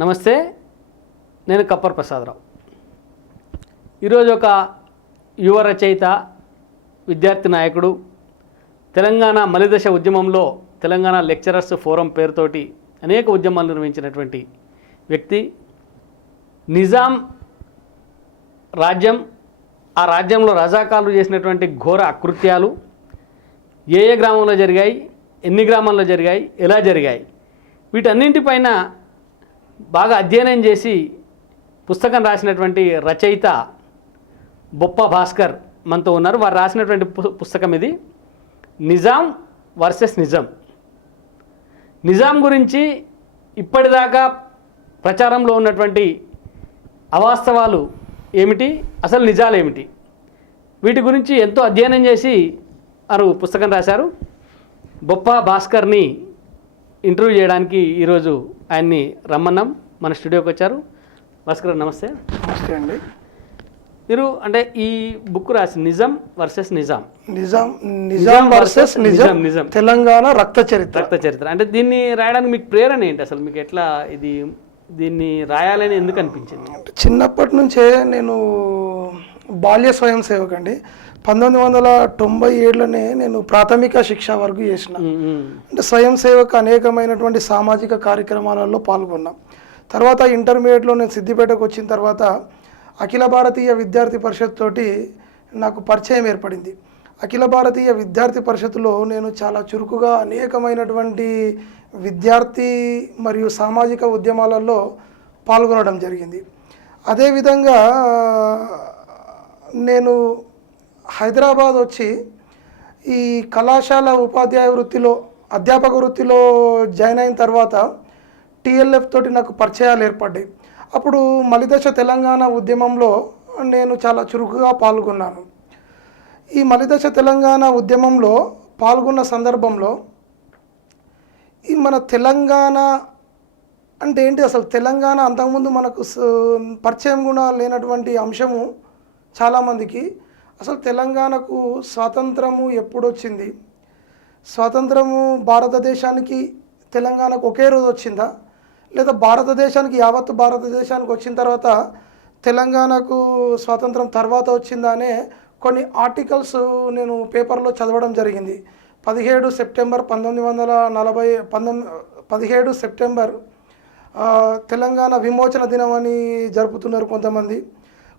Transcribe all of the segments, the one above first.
నమస్తే, నేను కప్పర్ ప్రసాదరావు. ఈరోజు ఒక యువ రచయిత, విద్యార్థి నాయకుడు, తెలంగాణ మలిదశ ఉద్యమంలో తెలంగాణ లెక్చరర్స్ ఫోరం పేరుతోటి అనేక ఉద్యమాలు నిర్వహించినటువంటి వ్యక్తి. నిజాం రాజ్యం, ఆ రాజ్యంలో రజాకారులు చేసినటువంటి ఘోర అకృత్యాలు ఏ గ్రామంలో జరిగాయి, ఎన్ని గ్రామాల్లో జరిగాయి, ఎలా జరిగాయి, వీటన్నింటిపైన బాగా అధ్యయనం చేసి పుస్తకం రాసినటువంటి రచయిత బొప్ప భాస్కర్ మనతో ఉన్నారు. వారు రాసినటువంటి పుస్తకం ఇది, నిజాం వర్సెస్ నిజాం. నిజాం గురించి ఇప్పటిదాకా ప్రచారంలో ఉన్నటువంటి అవాస్తవాలు ఏమిటి, అసలు నిజాలు ఏమిటి, వీటి గురించి ఎంతో అధ్యయనం చేసి వారు పుస్తకం రాశారు. బొప్ప భాస్కర్ని ఇంటర్వ్యూ చేయడానికి ఈరోజు ఆయన్ని రమ్మన్నాం, మన స్టూడియోకి వచ్చారు. భాస్కర్ నమస్తే. నమస్తే అండి. మీరు అంటే ఈ బుక్ రాసి నిజాం వర్సెస్ నిజాం, నిజాం వర్సెస్ నిజాం, నిజాం తెలంగాణ రక్త చరిత్ర అంటే దీన్ని రాయడానికి మీకు ప్రేరణ ఏంటి? అసలు మీకు ఎట్లా దీన్ని రాయాలని ఎందుకు అనిపించింది? చిన్నప్పటి నుంచే నేను బాల్య స్వయం సేవక్ అండి. 1997లోనే నేను ప్రాథమిక శిక్ష వరకు చేసిన. అంటే స్వయం సేవక్ అనేకమైనటువంటి సామాజిక కార్యక్రమాలలో పాల్గొన్నా. తర్వాత ఇంటర్మీడియట్లో నేను సిద్దిపేటకు వచ్చిన తర్వాత అఖిల భారతీయ విద్యార్థి పరిషత్ తోటి నాకు పరిచయం ఏర్పడింది. అఖిల భారతీయ విద్యార్థి పరిషత్తులో నేను చాలా చురుకుగా అనేకమైనటువంటి విద్యార్థి మరియు సామాజిక ఉద్యమాలలో పాల్గొనడం జరిగింది. అదేవిధంగా నేను హైదరాబాద్ వచ్చి ఈ కళాశాల ఉపాధ్యాయ వృత్తిలో, అధ్యాపక వృత్తిలో జాయిన్ అయిన తర్వాత టీఎల్ఎఫ్ తోటి నాకు పరిచయాలు ఏర్పడ్డాయి. అప్పుడు మలిదశ తెలంగాణ ఉద్యమంలో నేను చాలా చురుకుగా పాల్గొన్నాను. ఈ మలిదశ తెలంగాణ ఉద్యమంలో పాల్గొన్న సందర్భంలో ఈ మన తెలంగాణ అంటే ఏంటి, అసలు తెలంగాణ అంతకుముందు మనకు పరిచయం కూడా లేనటువంటి అంశము చాలామందికి. అసలు తెలంగాణకు స్వాతంత్రము ఎప్పుడు వచ్చింది, స్వాతంత్రము భారతదేశానికి తెలంగాణకు ఒకే రోజు వచ్చిందా, లేదా భారతదేశానికి యావత్తు భారతదేశానికి వచ్చిన తర్వాత తెలంగాణకు స్వాతంత్రం తర్వాత వచ్చిందా అనే కొన్ని ఆర్టికల్స్ నేను పేపర్లో చదవడం జరిగింది. 17 సెప్టెంబర్ 17 సెప్టెంబర్ తెలంగాణ విమోచన దినం అని జరుపుతున్నారు కొంతమంది.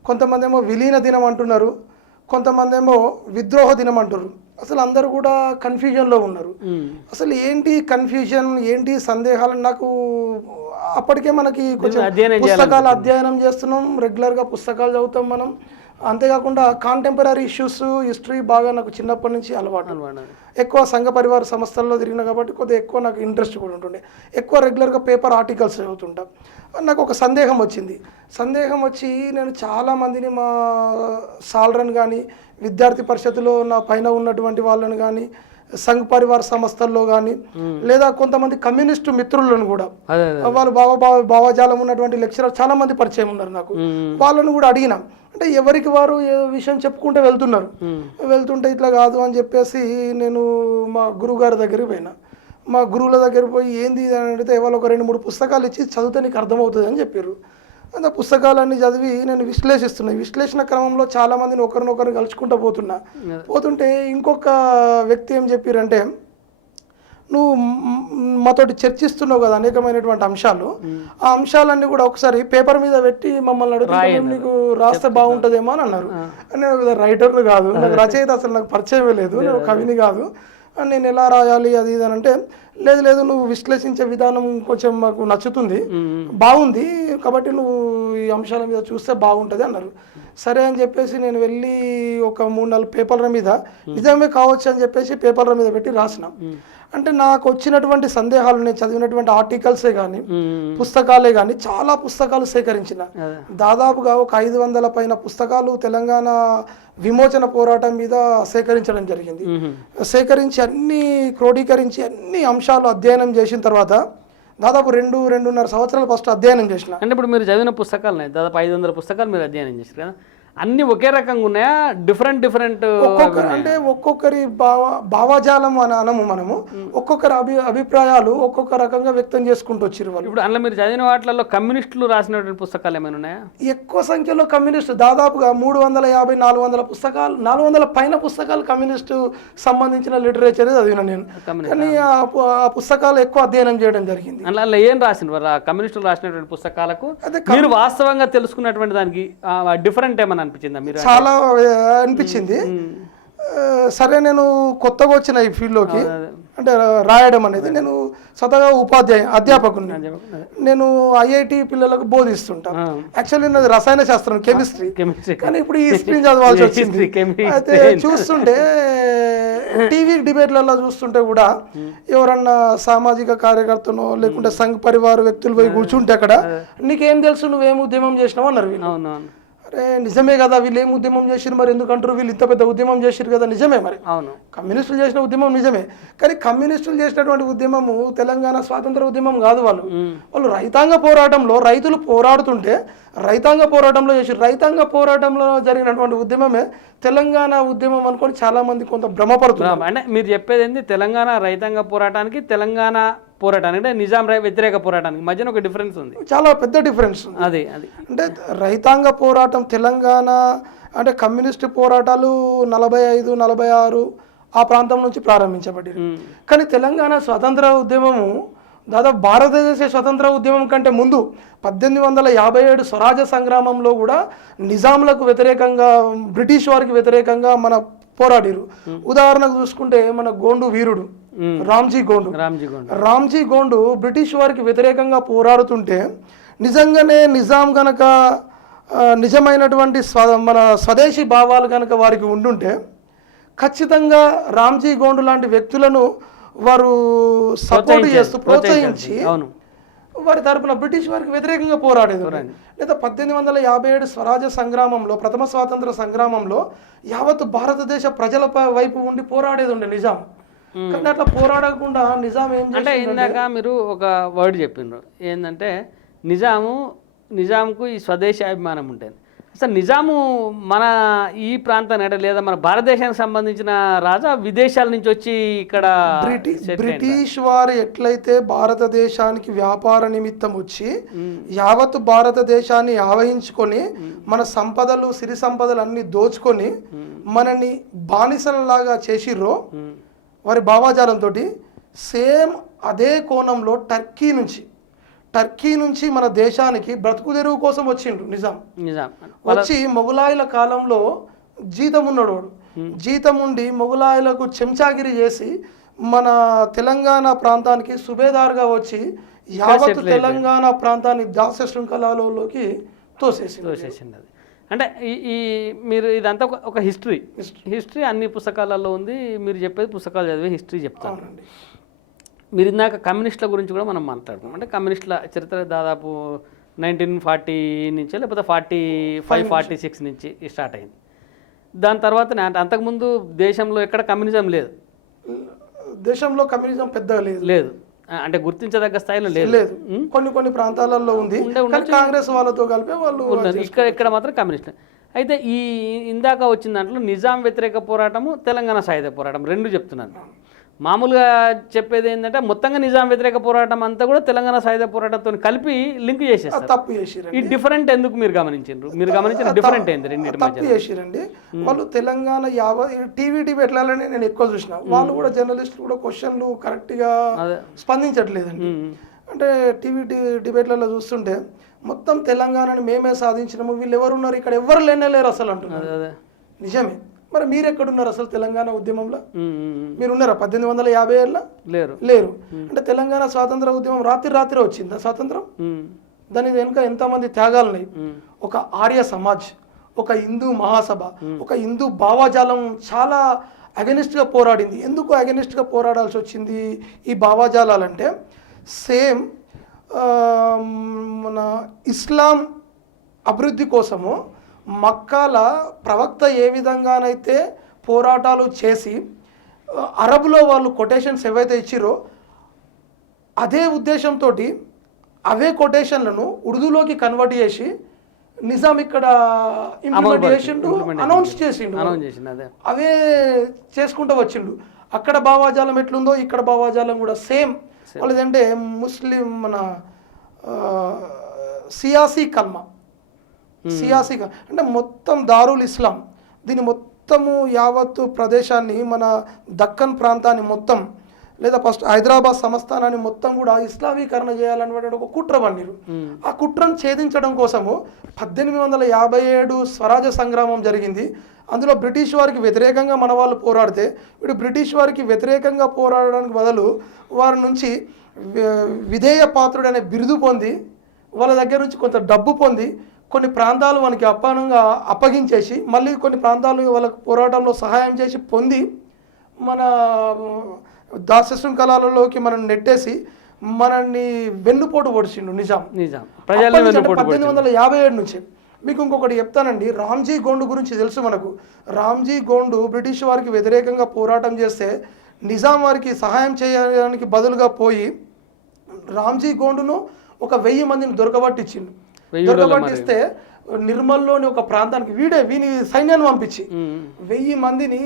కొంతమంది ఏమో విలీన దినం అంటున్నారు, కొంతమంది ఏమో విద్రోహ దినం అంటారు. అసలు అందరూ కూడా కన్ఫ్యూజన్లో ఉన్నారు. అసలు ఏంటి కన్ఫ్యూజన్, ఏంటి సందేహాలు? నాకు అప్పటికే మనకి కొంచెం పుస్తకాలు అధ్యయనం చేస్తున్నాం, రెగ్యులర్గా పుస్తకాలు చదువుతాం మనం. అంతేకాకుండా కాంటెంపరీ ఇష్యూస్, హిస్టరీ బాగా నాకు చిన్నప్పటి నుంచి అలవాటు. ఎక్కువ సంఘ పరివార సంస్థల్లో తిరిగిన కాబట్టి కొద్దిగా ఎక్కువ నాకు ఇంట్రెస్ట్ కూడా ఉంటుండే. ఎక్కువ రెగ్యులర్గా పేపర్ ఆర్టికల్స్ చదువుతుంటా. నాకు ఒక సందేహం వచ్చి నేను చాలామందిని, మా సాల్రన్ కానీ, విద్యార్థి పరిషత్తులో నా పైన ఉన్నటువంటి వాళ్ళని కానీ, సంఘ పరివార సంస్థల్లో కానీ, లేదా కొంతమంది కమ్యూనిస్టు మిత్రులను కూడా, వాళ్ళు భావజాలం ఉన్నటువంటి లెక్చరర్ చాలామంది పరిచయం ఉన్నారు నాకు. వాళ్ళను కూడా అడిగినాం. అంటే ఎవరికి వారు విషయం చెప్పుకుంటూ వెళ్తుంటే ఇట్లా కాదు అని చెప్పేసి నేను మా గురువు గారి దగ్గరికి పోయినా. మా గురువుల దగ్గరికి పోయి ఏంది అని అడిగితే వాళ్ళు ఒక 2-3 పుస్తకాలు ఇచ్చి చదివితే నీకు అర్థమవుతుంది అని చెప్పారు. అంటే పుస్తకాలన్నీ చదివి నేను విశ్లేషణ క్రమంలో చాలామందిని ఒకరినొకరు కలుసుకుంటూ పోతుంటే ఇంకొక వ్యక్తి ఏం చెప్పారంటే, నువ్వు మాతోటి చర్చిస్తున్నావు కదా అనేకమైనటువంటి అంశాలు, ఆ అంశాలన్నీ కూడా ఒకసారి పేపర్ మీద పెట్టి మమ్మల్ని అడుగుతుంటే నీకు రాస్తే బాగుంటుందేమో అని అన్నారు. నేను రైటర్ను కాదు, నాకు రచయిత అసలు నాకు పరిచయమే లేదు, నేను కవిని కాదు, నేను ఎలా రాయాలి అది ఇది అని అంటే, లేదు నువ్వు విశ్లేషించే విధానం కొంచెం మాకు నచ్చుతుంది, బాగుంది, కాబట్టి నువ్వు ఈ అంశాల మీద చూస్తే బాగుంటుంది అన్నారు. సరే అని చెప్పేసి నేను వెళ్ళి ఒక 3-4 పేపర్ల మీద నిజమే కావచ్చు అని చెప్పేసి పేపర్ల మీద పెట్టి రాసిన. అంటే నాకు వచ్చినటువంటి సందేహాలు, నేను చదివినటువంటి ఆర్టికల్సే కానీ, పుస్తకాలే కానీ, చాలా పుస్తకాలు సేకరించిన. దాదాపుగా ఒక 500 పైన పుస్తకాలు తెలంగాణ విమోచన పోరాటం మీద సేకరించడం జరిగింది. సేకరించి అన్ని క్రోడీకరించి అన్ని అంశాలు అధ్యయనం చేసిన తర్వాత దాదాపు 2-2.5 సంవత్సరాలు ఫస్ట్ అధ్యయనం చేసిన. అంటే ఇప్పుడు మీరు చదివిన పుస్తకాలు దాదాపు 500 పుస్తకాలు మీరు అధ్యయనం చేశారు కదా, అన్ని ఒకే రకంగా ఉన్నాయా, డిఫరెంట్ అంటే ఒక్కొక్కరి భావజాలం అని అనము మనము, ఒక్కొక్కరి అభిప్రాయాలు ఒక్కొక్క రకంగా వ్యక్తం చేసుకుంటూ వచ్చారు వాళ్ళు. ఇప్పుడు అందులో మీరు చదివిన వాటిల్లో కమ్యూనిస్టులు రాసినటువంటి పుస్తకాలు ఏమైనా ఉన్నాయా? ఎక్కువ సంఖ్యలో కమ్యూనిస్టు, దాదాపుగా 350 400 పుస్తకాలు, 400 పైన పుస్తకాలు కమ్యూనిస్టు సంబంధించిన లిటరేచర్ చదివిన నేను. కానీ ఆ పుస్తకాలు ఎక్కువ అధ్యయనం చేయడం జరిగింది. అందులో ఏం రాసినారు ఆ కమ్యూనిస్టులు రాసినటువంటి పుస్తకాలకు? మీరు వాస్తవంగా తెలుసుకున్నటువంటి దానికి డిఫరెంట్ ఏమన్నా అనిపించిందా మీరు? చాలా అనిపించింది. సరే, నేను కొత్తగా వచ్చిన ఈ ఫీల్డ్లోకి, అంటే రాయడం అనేది, నేను స్వతహాగా అధ్యాపకుని. నేను ఐఐటి పిల్లలకు బోధిస్తుంటాను. యాక్చువల్లీ నాది రసాయన శాస్త్రం, కెమిస్ట్రీ. కానీ ఇప్పుడు ఈ స్ట్రీమ్ చదవాల్సి వచ్చింది. అయితే చూస్తుంటే టీవీ డిబేట్లలో చూస్తుంటే కూడా ఎవరన్నా సామాజిక కార్యకర్తనో లేకుంటే సంఘ పరివార వ్యక్తులు పోయి కూర్చుంటే అక్కడ నీకేం తెలుసు, నువ్వేం ఉద్యమం చేసినావు అన్నారు వీళ్ళు. అరే నిజమే కదా, వీళ్ళు ఏం ఉద్యమం చేసిరు, మరి ఎందుకంటారు, వీళ్ళు ఇంత పెద్ద ఉద్యమం చేసిరు కదా, నిజమే. మరి అవును, కమ్యూనిస్టులు చేసిన ఉద్యమం నిజమే, కానీ కమ్యూనిస్టులు చేసినటువంటి ఉద్యమము తెలంగాణ స్వాతంత్ర ఉద్యమం కాదు. వాళ్ళు రైతాంగ పోరాటంలో, రైతులు పోరాడుతుంటే రైతాంగ పోరాటంలో చేసిరు. రైతాంగ పోరాటంలో జరిగినటువంటి ఉద్యమమే తెలంగాణ ఉద్యమం అనుకొని చాలా మంది కొంత భ్రమపడుతున్నారు. అంటే మీరు చెప్పేది ఏంటి, తెలంగాణ రైతాంగ పోరాటానికి, తెలంగాణ పోరాటానికి అంటే నిజాం వ్యతిరేక పోరాటానికి మధ్యన ఒక డిఫరెన్స్ ఉంది, చాలా పెద్ద డిఫరెన్స్ ఉంది. అది అంటే రైతాంగ పోరాటం తెలంగాణ అంటే కమ్యూనిస్టు పోరాటాలు 45, 46 ఆ ప్రాంతం నుంచి ప్రారంభించబడింది. కానీ తెలంగాణ స్వతంత్ర ఉద్యమము దాదాపు భారతదేశ స్వతంత్ర ఉద్యమం కంటే ముందు 1857 స్వరాజ్య సంగ్రామంలో కూడా నిజాంలకు వ్యతిరేకంగా, బ్రిటిష్ వారికి వ్యతిరేకంగా మన పోరాడిరు. ఉదాహరణకు చూసుకుంటే మన గోండు వీరుడు రామ్జీ గోండు బ్రిటిష్ వారికి వ్యతిరేకంగా పోరాడుతుంటే నిజంగానే నిజాం గనక నిజమైనటువంటి మన స్వదేశీ భావాలు కనుక వారికి ఉండుంటే ఖచ్చితంగా రామ్జీ గోండు లాంటి వ్యక్తులను వారు సపోర్ట్ చేస్తూ ప్రోత్సహించి వారి తరపున బ్రిటిష్ వారికి వ్యతిరేకంగా పోరాడేది. లేదా 1857 స్వరాజ్య సంగ్రామంలో, ప్రథమ స్వాతంత్ర సంగ్రామంలో యావత్ భారతదేశ ప్రజల వైపు ఉండి పోరాడేది ఉండే నిజాం. కానీ అట్లా పోరాడకుండా నిజాం ఏం అంటే, ఇందాక మీరు ఒక వర్డ్ చెప్పిండ్రు ఏంటంటే నిజాంకు ఈ స్వదేశీ అభిమానం ఉంటుంది. అసలు నిజాము మన ఈ ప్రాంతాన్ని అంటే లేదా మన భారతదేశానికి సంబంధించిన రాజా, విదేశాల నుంచి వచ్చి ఇక్కడ బ్రిటిష్ వారు ఎట్లయితే భారతదేశానికి వ్యాపార నిమిత్తం వచ్చి యావత్ భారతదేశాన్ని ఆవహించుకొని మన సంపదలు, సిరి సంపదలు అన్ని దోచుకొని మనని బానిసలలాగా చేసిర్రో వారి భావాజాలంతో, సేమ్ అదే కోణంలో టర్కీ నుంచి మన దేశానికి బ్రతుకు తెరువు కోసం వచ్చిండు నిజాం. వచ్చి మొఘలాయుల కాలంలో జీతం ఉన్నాడు, జీతం ఉండి మొఘలాయులకు చెంచాగిరి చేసి మన తెలంగాణ ప్రాంతానికి సుబేదార్గా వచ్చి యావత్ తెలంగాణ ప్రాంతాన్ని దాస్య శృంఖలాలోకి తోసేసింది. అంటే ఈ మీరు ఇదంతా ఒక హిస్టరీ అన్ని పుస్తకాలలో ఉంది. మీరు చెప్పేది పుస్తకాలు చదివే హిస్టరీ చెప్తాను. మీరు ఇందాక కమ్యూనిస్టుల గురించి కూడా మనం మాట్లాడుకున్నాం. అంటే కమ్యూనిస్టుల చరిత్ర దాదాపు 1940 నుంచి లేకపోతే 45, 46 నుంచి స్టార్ట్ అయింది. దాని తర్వాత అంటే అంతకుముందు దేశంలో ఎక్కడ కమ్యూనిజం లేదు. దేశంలో కమ్యూనిజం పెద్దగా లేదు, అంటే గుర్తించదగ్గ స్థాయిలో లేదు. కొన్ని ప్రాంతాలలో ఉంది, కాంగ్రెస్ వాళ్ళతో కలిపి వాళ్ళు ఇక్కడ మాత్రం కమ్యూనిస్ట్. అయితే ఈ ఇందాక వచ్చిన దాంట్లో నిజాం వ్యతిరేక పోరాటము, తెలంగాణ సాయుధ పోరాటం రెండు చెప్తున్నాను. మామూలుగా చెప్పేది ఏంటంటే మొత్తంగా నిజాం వ్యతిరేక పోరాటం అంతా కూడా తెలంగాణ సాయుధ పోరాటంతో కలిపి లింక్ చేసేస్తారు. తప్పు చేసిరు. ఈ డిఫరెంట్ ఎందుకు మీరు గమనించిన డిఫరెంట్ ఏంది రెండింటి మధ్య? తప్పు చేసిరండి వాళ్ళు. తెలంగాణ టీవీ డిబేట్లలోనే నేను ఎక్కువ చూసిన, వాళ్ళు కూడా జర్నలిస్టులు కూడా క్వశ్చన్లు కరెక్ట్గా స్పందించట్లేదండి. అంటే టీవీ డిబేట్లలో చూస్తుంటే మొత్తం తెలంగాణని మేమే సాధించినాము, వీళ్ళు ఎవరున్నారు ఇక్కడ, ఎవరు లేరు అసలు అంటున్నారు. నిజమే, మరి మీరు ఎక్కడున్నారు అసలు తెలంగాణ ఉద్యమంలో? మీరున్నారా 1850 లేరు. అంటే తెలంగాణ స్వాతంత్ర ఉద్యమం రాత్రి వచ్చిందా స్వాతంత్రం? దాని వెనుక ఎంతమంది త్యాగాలు ఉన్నాయి. ఒక ఆర్య సమాజ్, ఒక హిందూ మహాసభ, ఒక హిందూ భావజాలం చాలా అగెనిస్ట్గా పోరాడింది. ఎందుకు అగెనిస్ట్గా పోరాడాల్సి వచ్చింది ఈ భావజాలాలంటే, సేమ్ మన ఇస్లాం అభివృద్ధి కోసము మక్కాల ప్రవక్త ఏ విధంగానైతే పోరాటాలు చేసి అరబులో వాళ్ళు కొటేషన్స్ ఏవైతే ఇచ్చిరో అదే ఉద్దేశంతో అవే కొటేషన్లను ఉర్దూలోకి కన్వర్ట్ చేసి నిజాం ఇక్కడ ఇంప్లిమెంట్ చేసిండు, అనౌన్స్ చేసిండు, అదే అవే చేసుకుంటూ వచ్చిండు. అక్కడ భావాజాలం ఎట్లుందో ఇక్కడ భావాజాలం కూడా సేమ్. వాళ్ళదంటే ముస్లిం మన సియాసీ కల్మా, అంటే మొత్తం దారుల్ ఇస్లాం, దీని మొత్తము యావత్తు ప్రదేశాన్ని మన దక్కన్ ప్రాంతాన్ని మొత్తం లేదా ఫస్ట్ హైదరాబాద్ సంస్థానాన్ని మొత్తం కూడా ఇస్లామీకరణ చేయాలన్నటువంటి ఒక కుట్ర పన్నిరు. ఆ కుట్రను ఛేదించడం కోసము 1857 స్వరాజ్య సంగ్రామం జరిగింది. అందులో బ్రిటిష్ వారికి వ్యతిరేకంగా మన వాళ్ళు పోరాడితే వీడు బ్రిటిష్ వారికి వ్యతిరేకంగా పోరాడడానికి బదులు వారి నుంచి విధేయ పాత్రుడు అనే బిరుదు పొంది వాళ్ళ దగ్గర నుంచి కొంత డబ్బు పొంది కొన్ని ప్రాంతాలు మనకి అప్పగించేసి మళ్ళీ కొన్ని ప్రాంతాలు వాళ్ళకు పోరాటంలో సహాయం చేసి పొంది మన దాస్య శృంఖలాలలోకి మనం నెట్టేసి మనల్ని వెన్నుపోటు పొడిచిండు నిజాం. 1857 నుంచి. మీకు ఇంకొకటి చెప్తానండి, రామ్జీ గోండు గురించి తెలుసు మనకు. రామ్జీ గోండు బ్రిటిష్ వారికి వ్యతిరేకంగా పోరాటం చేస్తే నిజాం వారికి సహాయం చేయడానికి బదులుగా పోయి రామ్జీ గోండును ఒక 1000 మందిని దొరకబట్టించిండు. దొరకబట్టిస్తే నిర్మల్లోని ఒక ప్రాంతానికి వీని సైన్యాన్ని పంపించి 1000 మందిని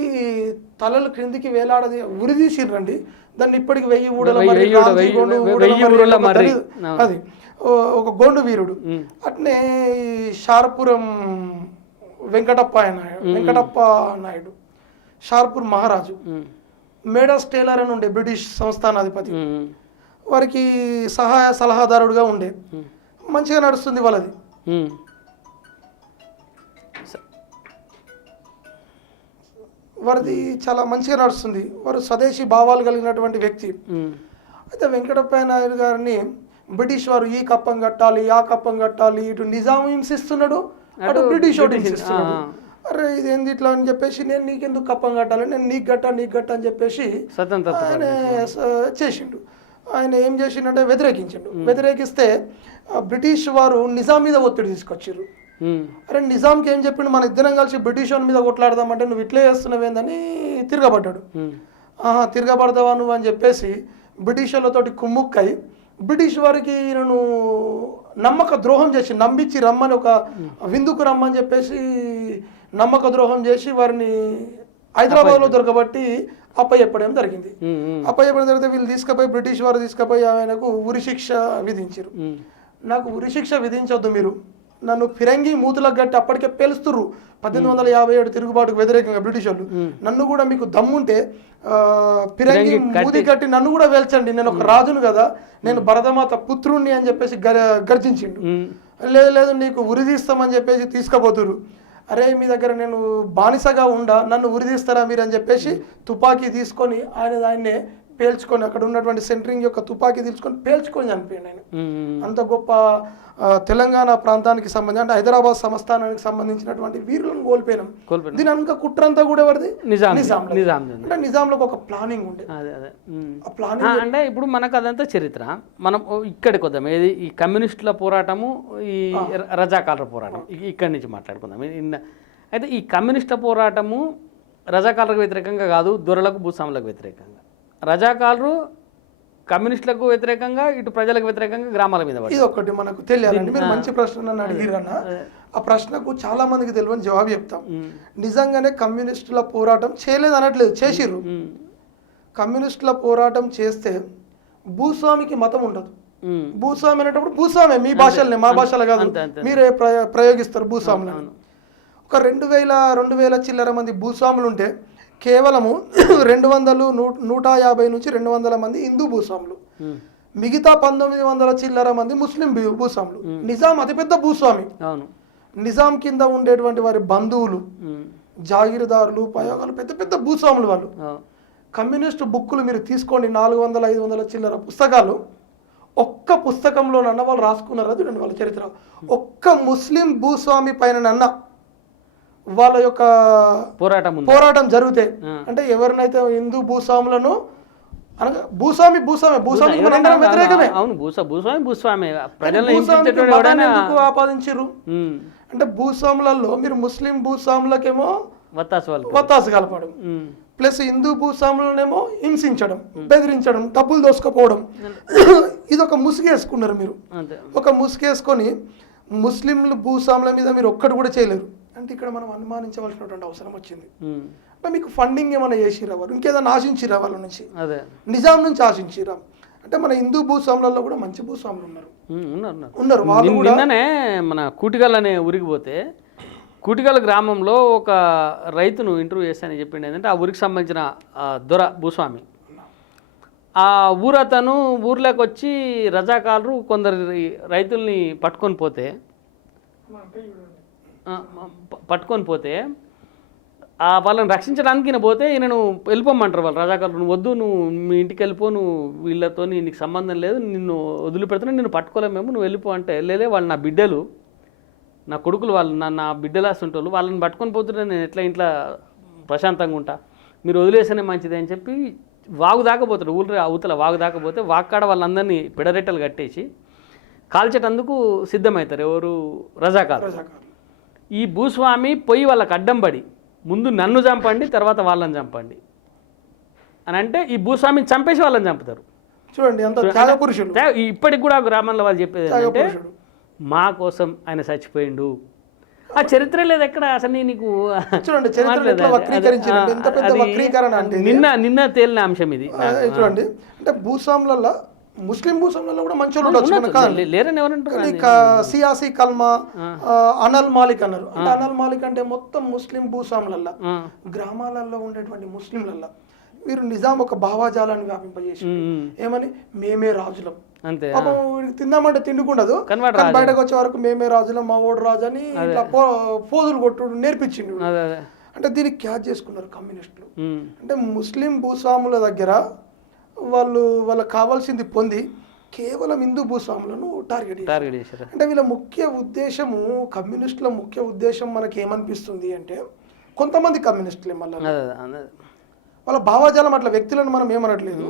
తలలు క్రిందికి వేలాడది ఉరిదీసిర్రండి. దాన్ని ఇప్పటికి 1000 ఊడల అది ఒక గోండు వీరుడు. అట్నే షార్పురం వెంకటప్ప నాయుడు, షార్పూర్ మహారాజు, మేడస్ టేలర్ అని ఉండే బ్రిటిష్ సంస్థానాధిపతి, వారికి సహాయ సలహాదారుడుగా ఉండే. మంచిగా నడుస్తుంది వాళ్ళది. వారిది చాలా మంచిగా నడుస్తుంది. వారు స్వదేశీ భావాలు కలిగినటువంటి వ్యక్తి. అయితే వెంకటప్ప నాయుడు గారిని బ్రిటిష్ వారు ఈ కప్పం కట్టాలి, ఆ కప్పం కట్టాలి, ఇటు నిజాం హింసిస్తున్నాడు, అటు బ్రిటిష్ వాడు హింసిస్తున్నాడు. అరే ఇదేంది ఇట్లా అని చెప్పేసి నేను నీకెందుకు కప్పం కట్టాలి, నేను నీకు గట్ట అని చెప్పేసి ఆయన చేసిండు. ఆయన ఏం చేసిండంటే వ్యతిరేకిస్తే బ్రిటిష్ వారు నిజాం మీద ఒత్తిడి తీసుకొచ్చారు. అరే నిజాంకి ఏం చెప్పిండు, మన ఇద్దరం కలిసి బ్రిటిష్ వాడి మీద కొట్లాడదామంటే నువ్వు ఇట్లే చేస్తున్నావేందని తిరగబడ్డాడు. తిరగబడతావా నువ్వు అని చెప్పేసి బ్రిటిష్ వాళ్ళతోటి కుమ్ముక్కై బ్రిటిష్ వారికి నేను నమ్మక ద్రోహం చేసి నమ్మించి రమ్మని ఒక విందుకు రమ్మని చెప్పేసి నమ్మక ద్రోహం చేసి వారిని హైదరాబాద్లో దొరకబట్టి అప్పచెప్పడం జరిగింది. అప్పచెప్పడం జరిగితే వీళ్ళు తీసుకుపోయి బ్రిటిష్ వారు తీసుకుపోయి ఆయనకు ఉరిశిక్ష విధించారు. నాకు ఉరిశిక్ష విధించొద్దు, మీరు నన్ను ఫిరంగి మూతులకు గట్టి అప్పటికే పేలుస్తుర్రు. 1857 తిరుగుబాటుకు వ్యతిరేకంగా బ్రిటిష్ వాళ్ళు. నన్ను కూడా మీకు దమ్ముంటే ఫిరంగి మూతి కట్టి నన్ను కూడా వేల్చండి, నేను ఒక రాజును కదా, నేను భరతమాత పుత్రుణ్ణి అని చెప్పేసి గర్జించిండు. లేదు నీకు ఉరిదీస్తామని చెప్పేసి తీసుకుపోతురు. అరే మీ దగ్గర నేను బానిసగా నన్ను ఉరిదీస్తారా మీరు అని చెప్పేసి తుపాకీ తీసుకొని ఆయన్నే పేల్చుకొని అక్కడ ఉన్నటువంటి సెంటరింగ్ యొక్క తుపాకీ తీసుకొని పేల్చుకొని చనిపోయాడు ఆయన. అంత గొప్ప తెలంగాణ ప్రాంతానికి సంబంధించి అంటే హైదరాబాద్ సంస్థానానికి సంబంధించినటువంటి వీరులను కోల్పోయినాం. దీని అనుక కుట్రంతా కూడా ఎవరిది? నిజాం. అంటే నిజాంలో ఒక ప్లానింగ్ ఉండే. ఆ ప్లానింగ్ అంటే ఇప్పుడు మనకు అదంతా చరిత్ర. మనం ఇక్కడికి వద్దాం, ఏది ఈ కమ్యూనిస్టుల పోరాటము, ఈ రజాకారుల పోరాటం, ఇక్కడి నుంచి మాట్లాడుకుందాం. అయితే ఈ కమ్యూనిస్టుల పోరాటము రజాకారులకు వ్యతిరేకంగా కాదు, దొరలకు భూస్వాములకు వ్యతిరేకంగా. రజాకారులు కమ్యూనిస్టులకు వ్యతిరేకంగా, ఇటు ప్రజలకు వ్యతిరేకంగా గ్రామాల మీద. ఇది ఒకటి మనకు తెలియాలండి. మీరు మంచి ప్రశ్న నన్ను అడిగిరన్న. ఆ ప్రశ్నకు చాలా మందికి తెలియని జవాబు చెప్తాం. నిజంగానే కమ్యూనిస్టుల పోరాటం చేయలేదు అనట్లేదు, చేసిర్రు. కమ్యూనిస్టుల పోరాటం చేస్తే భూస్వామికి మతం ఉండదు. భూస్వామి అనేటప్పుడు భూస్వామే, మీ భాషలనే, మా భాషలో కాదు, మీరే ప్రయోగిస్తారు భూస్వాములను. ఒక 2000 చిల్లర మంది భూస్వాములు ఉంటే కేవలము 200, 150 నుంచి 200 మంది హిందూ భూస్వాములు, మిగతా 1900 చిల్లర మంది ముస్లిం భూస్వాములు. నిజాం అతిపెద్ద భూస్వామి. నిజాం కింద ఉండేటువంటి వారి బంధువులు, జాగీర్దారులు, పయోగాలు, పెద్ద పెద్ద భూస్వాములు వాళ్ళు. కమ్యూనిస్టు బుక్కులు మీరు తీసుకోండి, 400, 500 చిల్లర పుస్తకాలు, ఒక్క పుస్తకంలోనన్నా వాళ్ళు రాసుకున్నారు. అది వాళ్ళ చరిత్ర. ఒక్క ముస్లిం భూస్వామి పైన వాళ్ళ యొక్క పోరాటం జరిగితే, అంటే ఎవరినైతే హిందూ భూస్వాములను అనగా భూస్వామి వ్యతిరేకమే. ఎందుకు ఆపాదించారు అంటే భూస్వాములలో మీరు ముస్లిం భూస్వాములకేమో వత్తాసు కలపడం, ప్లస్ హిందూ భూస్వాములనేమో హింసించడం, బెదిరించడం, డబ్బులు దోసుకుపోవడం. ఇది ఒక ముసుగేసుకున్నారు మీరు. ఒక ముసుగేసుకొని ముస్లింలు భూస్వాముల మీద మీరు ఒక్కటి కూడా చేయలేరు అంటే ఇక్కడ మనం అనుమానించవలసినటువంటి అవసరం వచ్చింది. అంటే మీకు ఫండింగ్ ఏమైనా చేసిరా వాళ్ళు, ఇంకేదైనా ఆశించిరా వాళ్ళ నుంచి, అదే నిజాం నుంచి ఆశించిరా? అంటే మన హిందూ భూస్వాములలో కూడా మంచి భూస్వాములు ఉన్నారు వాళ్ళు కూడా. నిన్ననే మన కూటిగల్ అనే ఊరికి పోతే కూటిగల్ గ్రామంలో ఒక రైతును ఇంటర్వ్యూ చేశానని చెప్పింది. ఏంటంటే ఆ ఊరికి సంబంధించిన దొర భూస్వామి, ఆ ఊరతను ఊర్లోకి వచ్చి రజాకారులు కొందరు రైతుల్ని పట్టుకొని పోతే వాళ్ళని రక్షించడానికి ఈయన పోతే ఈయనను వెళ్ళిపోమంటారు వాళ్ళు రజాకారులు. నువ్వు వద్దు, నువ్వు మీ ఇంటికి వెళ్ళిపో, నువ్వు వీళ్ళతో నీకు సంబంధం లేదు, నిన్ను వదిలిపెడుతున్నా, నిన్ను పట్టుకోలేము మేము, నువ్వు వెళ్ళిపో అంటే లేలే వాళ్ళు నా బిడ్డలు, నా కొడుకులు, వాళ్ళు నా బిడ్డలాస్తుంటారు, వాళ్ళని పట్టుకొని పోతుంటే నేను ఎట్లా ఇంట్లో ప్రశాంతంగా ఉంటా, మీరు వదిలేస్తేనే మంచిది అని చెప్పి వాగు దాకపోతాడు. ఊళ్ళో అవతల వాగు దాకపోతే వాక్కాడ వాళ్ళందరినీ పిడరెట్టలు కట్టేసి కాల్చేటందుకు సిద్ధమవుతారు. ఎవరు? రజాకారు. ఈ భూస్వామి పోయి వాళ్ళకి అడ్డం పడి ముందు నన్ను చంపండి తర్వాత వాళ్ళని చంపండి అని అంటే ఈ భూస్వామిని చంపేసి వాళ్ళని చంపుతారు. చూడండి ఎంత త్యాగ పురుషుడు. ఇప్పటికి కూడా గ్రామంలో వాళ్ళు చెప్పేది ఏంటంటే మా కోసం ఆయన చచ్చిపోయిండు. ఆ చరిత్ర లేదు ఎక్కడ అసలు. నీకు చూడండి నిన్న తేలిన అంశం ఇది. చూడండి అంటే భూస్వాములలో ముస్లిం భూస్వాములలో కూడా మంచి లేరని ఎవరంటారు. సియాసి కల్మా, అనల్ మాలిక్ అన్నారు. అంటే అనల్ మాలిక్ అంటే మొత్తం ముస్లిం భూస్వాములల్లా గ్రామాలలో ఉండేటువంటి ముస్లింలల్లా వీరు నిజాం ఒక భావాజాలాన్ని వ్యాపింపజేసి ఏమని మేమే రాజులం, పాపం తిందామంటే తిండుకుండదు, బయటకు వచ్చే వరకు మేమే రాజులం, మా ఓడు రాజు అని ఇట్లా పోజులు కొట్టుడు నేర్పించిండు. అంటే దీన్ని క్యాచ్ చేసుకున్నారు కమ్యూనిస్టులు. అంటే ముస్లిం భూస్వాముల దగ్గర వాళ్ళకి కావాల్సింది పొంది కేవలం హిందూ భూస్వాములను టార్గెట్ చేశారు. అంటే వీళ్ళ ముఖ్య ఉద్దేశము, కమ్యూనిస్టుల ముఖ్య ఉద్దేశం మనకి ఏమనిపిస్తుంది అంటే, కొంతమంది కమ్యూనిస్టులే మళ్ళీ వాళ్ళ భావజాలం అట్లా, వ్యక్తులను మనం ఏమనట్లేదు.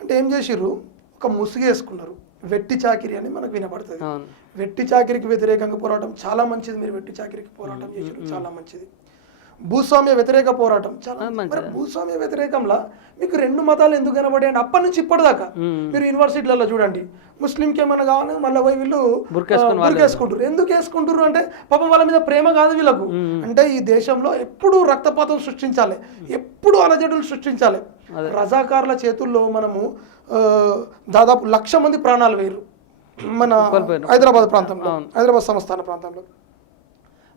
అంటే ఏం చేసిర్రు, ఒక ముసుగేసుకున్నారు. వెట్టి చాకిరి అని మనకు వినపడుతుంది. వెట్టి చాకిరికి వ్యతిరేకంగా పోరాటం చాలా మంచిది, మీరు వెట్టి చాకిరికి పోరాటం చేసారు, చాలా మంచిది. భూస్వామ్య వ్యతిరేక పోరాటం చాలా మంచిది. భూస్వామ్య వ్యతిరేకంలో మీకు రెండు మతాలు ఎందుకు కనబడాయండి? అప్పటి నుంచి ఇప్పటిదాకా మీరు యూనివర్సిటీలలో చూడండి, ముస్లింకి ఏమైనా కావాలి మళ్ళీ పోయి వీళ్ళు బురికేసుకుంటారు. ఎందుకు వేసుకుంటారు అంటే పాపం వాళ్ళ మీద ప్రేమ కాదు వీళ్ళకు. అంటే ఈ దేశంలో ఎప్పుడు రక్తపాతం సృష్టించాలి, ఎప్పుడు అలజడులు సృష్టించాలి. రజాకారుల చేతుల్లో మనము దాదాపు 1,00,000 మంది ప్రాణాలు వేయరు మన హైదరాబాద్ ప్రాంతంలో, హైదరాబాద్ సంస్థాన ప్రాంతంలో.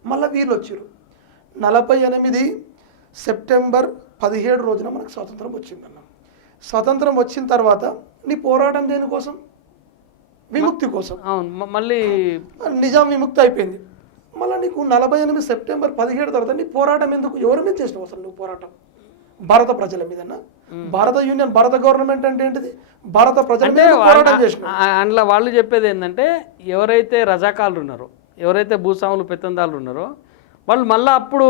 మళ్ళీ వీళ్ళు వచ్చారు. 48 సెప్టెంబర్ 17 రోజున మనకు స్వాతంత్రం వచ్చిందన్న. స్వాతంత్రం వచ్చిన తర్వాత నీ పోరాటం దేనికోసం? విముక్తి కోసం. మళ్ళీ నిజాం విముక్తి అయిపోయింది. మళ్ళీ నీకు 48 సెప్టెంబర్ 17 తర్వాత నీ పోరాటం ఎందుకు? ఎవరి మీద చేసినావు అసలు నువ్వు పోరాటం? భారత ప్రజల మీదన్నా? భారత యూనియన్, భారత గవర్నమెంట్ అంటే ఏంటిది? భారత ప్రజల మీద పోరాటం చేసిన. అందులో వాళ్ళు చెప్పేది ఏంటంటే, ఎవరైతే రజాకాలు ఉన్నారో, ఎవరైతే భూస్వాములు పెత్తందారులు ఉన్నారో వాళ్ళు మళ్ళీ అప్పుడు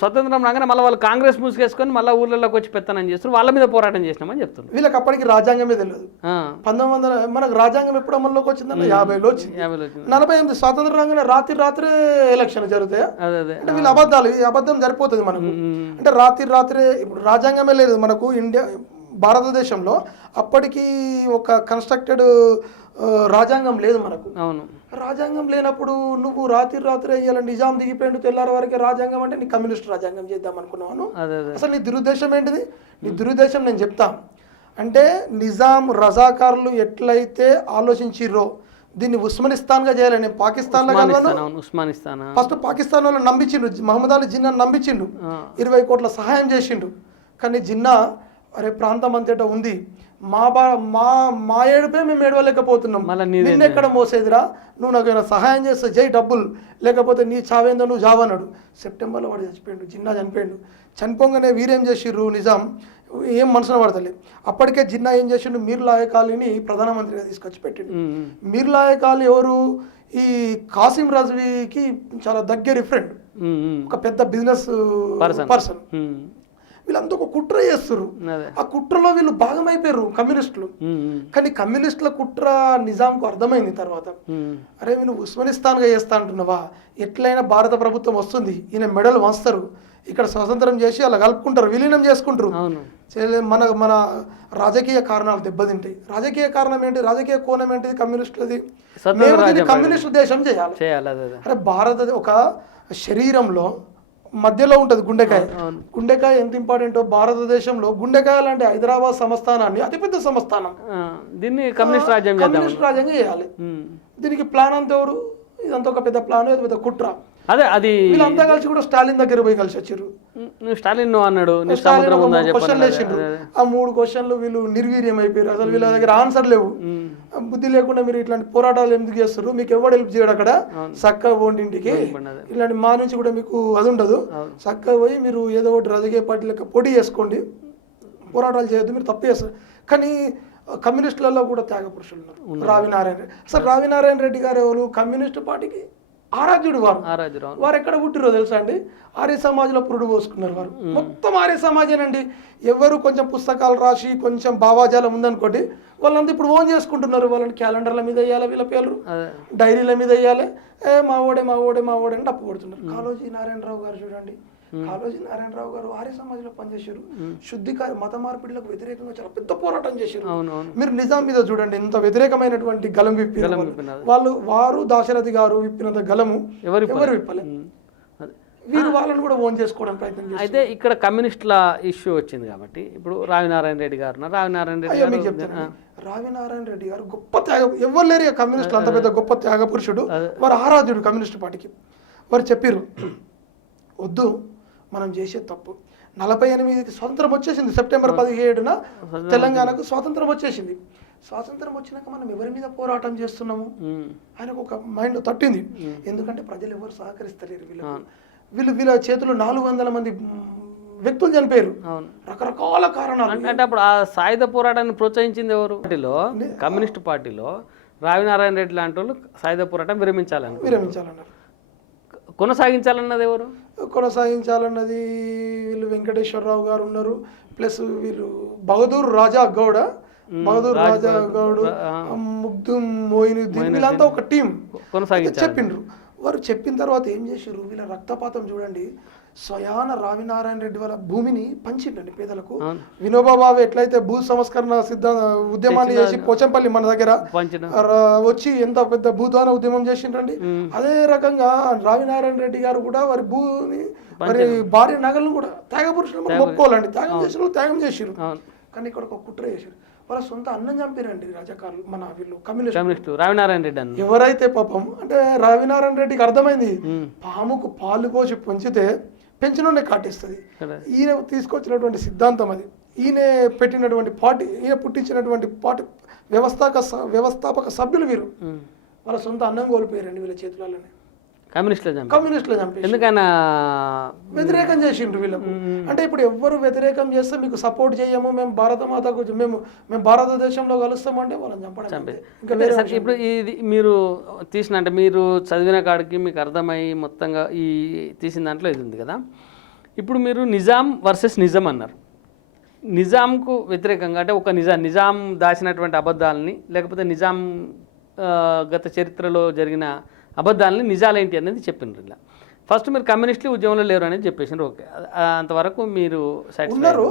స్వతంత్రం రాగానే మళ్ళీ వాళ్ళు కాంగ్రెస్ మూసుకేసుకొని మళ్ళీ ఊళ్ళలోకి వచ్చి పెత్తనం చేస్తారు, వాళ్ళ మీద పోరాటం చేసినామని చెప్తున్నారు. వీళ్ళకి అప్పటికి రాజ్యాంగమే తెలియదు. 1900 మనకు రాజ్యాంగం ఎప్పుడు అమల్లోకి వచ్చిందన్న 50లో వచ్చింది. 48 స్వాతంత్రం రాగానే రాత్రే ఎలక్షన్ జరుగుతాయి. అంటే వీళ్ళ అబద్ధాలు, ఈ అబద్ధం సరిపోతుంది మనకు. అంటే రాత్రే ఇప్పుడు రాజ్యాంగమే లేదు మనకు ఇండియా భారతదేశంలో. అప్పటికి ఒక కన్స్ట్రక్టెడ్ రాజ్యాంగం లేదు మనకు. అవును, రాజ్యాంగం లేనప్పుడు నువ్వు రాత్రే ఇవాళ నిజాం దిగిపోయిండు తెల్లారి వరకే రాజ్యాంగం అంటే నీ కమ్యూనిస్ట్ రాజ్యాంగం చేద్దాం అనుకున్నాను. అసలు నీ దురుద్దేశం ఏంటిది? నీ దురుద్దేశం నేను చెప్తాను. అంటే నిజాం రజాకారులు ఎట్లయితే ఆలోచించిర్రో దీన్ని ఉస్మానిస్తాన్గా చేయాలి. నేను పాకిస్తాన్లో ఫస్ట్ పాకిస్తాన్ వాళ్ళు నమ్మించిండు, మహమ్మద్ అలీ జిన్నా నమ్మించిండు, 20 కోట్ల సహాయం చేసిండు. కానీ జిన్నా అరే ప్రాంతం అంతటా ఉంది, మా ఏడుపే మేము ఏడవలేకపోతున్నాం, నిన్న ఎక్కడ మోసేదిరా, నువ్వు నాకు సహాయం చేస్తే జై డబ్బులు, లేకపోతే నీ చావేందో నువ్వు జావన్నాడు. సెప్టెంబర్లో వాడు చచ్చిపోయాడు, జిన్నా చనిపోయాడు. చనిపోగానే వీరేం చేసిర్రు, నిజాం ఏం మనసున పడతలే. అప్పటికే జిన్నా ఏం చేసిండు, మీర్ లాయక్ అలీని ప్రధానమంత్రిగా తీసుకొచ్చి పెట్టిండు. మీర్ లాయక్ అలీ ఎవరు? ఈ కాసిం రజ్వీకి చాలా దగ్గర ఫ్రెండ్, ఒక పెద్ద బిజినెస్ పర్సన్. వీళ్ళంతా ఒక కుట్ర చేస్తారు. ఆ కుట్రలో వీళ్ళు భాగమైపోయారు కమ్యూనిస్టులు. కానీ కమ్యూనిస్టుల కుట్ర నిజాంకు అర్థమైంది తర్వాత. అరే వీళ్ళు ఉస్మానిస్తాన్గా చేస్తా అంటున్నావా, ఎట్లయినా భారత ప్రభుత్వం వస్తుంది, ఈయన మెడలు వంచుతారు, ఇక్కడ స్వతంత్రం చేసి అలా కలుపుకుంటారు, విలీనం చేసుకుంటారు. అవును. మన మన రాజకీయ కారణాలు దెబ్బతింటాయి. రాజకీయ కారణం ఏంటి, రాజకీయ కోణం ఏంటిది కమ్యూనిస్టులది. మేము దీన్ని కమ్యూనిస్టు దేశం చేయాలి. అరే భారత ఒక శరీరంలో మధ్యలో ఉంటుంది గుండెకాయ. గుండెకాయ ఎంత ఇంపార్టెంటో భారతదేశంలో గుండెకాయ లాంటి హైదరాబాద్ సంస్థానాన్ని అతిపెద్ద సంస్థానం, దీన్ని కమ్యూనిస్ట్ రాజ్యంగా చేయాలి. దీనికి ప్లాన్ అంతా ఎవరు, ఇదంతా ఒక పెద్ద ప్లాన్, పెద్ద కుట్ర. అదే అది వీళ్ళంతా కలిసి కూడా స్టాలిన్ దగ్గర పోయి కలిసి వచ్చారు. నువ్వు స్టాలిన్ అన్నాడు, క్వశ్చన్లు వేసిండ్రు. ఆ 3 క్వశ్చన్లు వీళ్ళు నిర్వీర్యం అయిపోయారు. అసలు వీళ్ళ దగ్గర ఆన్సర్ లేవు. బుద్ధి లేకుండా మీరు ఇట్లాంటి పోరాటాలు ఎందుకు చేస్తారు, మీకు ఎవరు హెల్ప్ చేయడు అక్కడ, చక్కగా పోండి ఇంటికి. ఇలాంటి మా నుంచి కూడా మీకు అది ఉండదు, చక్కగా పోయి మీరు ఏదో ఒకటి రాజకీయ పార్టీలకు పోటీ చేసుకోండి, పోరాటాలు చేయొద్దు, మీరు తప్పు చేస్తారు. కానీ కమ్యూనిస్టులలో కూడా త్యాగ పురుషులు ఉన్నారు. రావినారాయణ రెడ్డి, అసలు రావినారాయణ రెడ్డి గారు ఎవరు, కమ్యూనిస్టు పార్టీకి ఆరాధ్యుడు. వారు ఎక్కడ పుట్టిరో తెలుసా అండి, ఆర్య సమాజ్లో పురుడు పోసుకున్నారు. వారు మొత్తం ఆర్య సమాజేనండి. ఎవరు కొంచెం పుస్తకాలు రాసి కొంచెం భావాజాలం ఉందనుకోండి, వాళ్ళంతా ఇప్పుడు ఓన్ చేసుకుంటున్నారు. వాళ్ళని క్యాలెండర్ల మీద వేయాలి, వీళ్ళ పేర్లు డైరీల మీద వేయాలి, మా ఓడే మా ఓడే మా ఓడే అని అప్పు కొడుతున్నారు. కాళోజీ నారాయణరావు గారు చూడండి, కాళోజీ నారాయణరావు గారు ఆర్య సమాజ్లో పనిచేశారు. శుద్ధికారి మత మార్పిడులకు వ్యతిరేకంగా చాలా పెద్ద పోరాటం చేశారు. మీరు నిజాం మీద చూడండి, ఎంత వ్యతిరేకమైనటువంటి గలం విప్పారు వాళ్ళు. వారు దాశరథి గారు విప్పినంత గలము ఎవరు విప్పలే. వీరు వాళ్ళని కూడా ఓన్ చేసుకోవడానికి ప్రయత్నం చేస్తారు. అయితే ఇక్కడ కమ్యూనిస్టుల ఇష్యూ వచ్చింది కాబట్టి ఇప్పుడు రావినారాయణ రెడ్డి గారు మీకు చెప్తాను, రావినారాయణ రెడ్డి గారు గొప్ప త్యాగం, ఎవరు లేరు కమ్యూనిస్టులు అంత పెద్ద గొప్ప త్యాగ పురుషుడు. వారు ఆరాధ్యుడు కమ్యూనిస్టు పార్టీకి. వారు చెప్పారు, వద్దు మనం చేసే తప్పు. 48కి స్వాతంత్రం వచ్చేసింది, సెప్టెంబర్ 17న తెలంగాణకు స్వాతంత్రం వచ్చేసింది. స్వాతంత్రం వచ్చినాక మనం ఎవరి మీద పోరాటం చేస్తున్నాము ఆయనకు ఒక మైండ్ తట్టింది. ఎందుకంటే ప్రజలు ఎవరు సహకరిస్తలేరు, వీళ్ళ చేతిలో 400 మంది వ్యక్తులు చనిపోయారు, రకరకాల కారణాలు. అంటే అప్పుడు ఆ సాయుధ పోరాటాన్ని ప్రోత్సహించింది ఎవరు? పార్టీలో కమ్యూనిస్ట్ పార్టీలో రావినారాయణ రెడ్డి లాంటి వాళ్ళు సాయుధ పోరాటం విరమించాలన్నారు. కొనసాగించాలన్నది ఎవరు? కొనసాగించాలన్నది వీళ్ళు వెంకటేశ్వరరావు గారు ఉన్నారు, ప్లస్ వీళ్ళు బహదూర్ రాజా గౌడ, ముగ్దుం మోయినుద్దీన్, వీళ్ళంతా ఒక టీం చెప్పిండ్రు. వారు చెప్పిన తర్వాత ఏం చేసారు, వీళ్ళ రక్తపాతం చూడండి. స్వయాన రావినారాయణ రెడ్డి వాళ్ళ భూమిని పంచిండండి పేదలకు. వినోబా భావే ఎట్లయితే భూ సంస్కరణ ఉద్యమాన్ని చేసి పోచంపల్లి మన దగ్గర వచ్చి ఎంత పెద్ద భూదాన ఉద్యమం చేసిండ్రండి, అదే రకంగా రావినారాయణ రెడ్డి గారు కూడా వారి భూమి వారి భార్య నగలను కూడా త్యాగ పురుషులు ఒప్పుకోవాలండి. త్యాగం చేసిన త్యాగం చేసిరు, కానీ ఇక్కడ ఒక కుట్ర చేశారు. వాళ్ళ సొంత అన్నం చంపారండి రాజకారులు, మన వీళ్ళు కమ్యూనిస్టు రావినారాయణ రెడ్డి. ఎవరైతే పాపం అంటే రావినారాయణ రెడ్డికి అర్థమైంది, పాముకు పాలు పోసి పెంచితే పెంచినోడే కాటేస్తుంది. ఈయన తీసుకొచ్చినటువంటి సిద్ధాంతం అది, ఈయన పెట్టినటువంటి పార్టీ, ఈయన పుట్టించినటువంటి పార్టీ వ్యవస్థాపక సభ్యులు వీరు. వాళ్ళ సొంత అన్నం కోల్పోయారండి వీళ్ళ చేతులలోనే. కమ్యూనిస్టులు చంపి ఎందుకైనా వ్యతిరేకం చేసిండ్రు వీళ్ళకు. అంటే ఇప్పుడు ఎవ్వరు వ్యతిరేకం చేస్తే మీకు సపోర్ట్ చేయము, మేము భారత మాతకు మేము భారతదేశంలో కలుస్తామంటే వాళ్ళని చంపడం. ఇప్పుడు ఇది మీరు తీసిన అంటే మీరు చదివిన కాడికి మీకు అర్థమై మొత్తంగా ఈ తీసిన దాంట్లో ఇది ఉంది కదా. ఇప్పుడు మీరు నిజాం వర్సెస్ నిజం అన్నారు. నిజాంకు వ్యతిరేకంగా అంటే ఒక నిజాం దాచినటువంటి అబద్ధాలని, లేకపోతే నిజాం గత చరిత్రలో జరిగిన అబద్ధాలని నిజాలేంటి అనేది చెప్పిండ్రు. ఇలా ఫస్ట్ మీరు కమ్యూనిస్టులు ఉద్యమంలో లేరు అనేది చెప్పేసిండ్రు. ఓకే, అంతవరకు మీరు ఉన్నారు.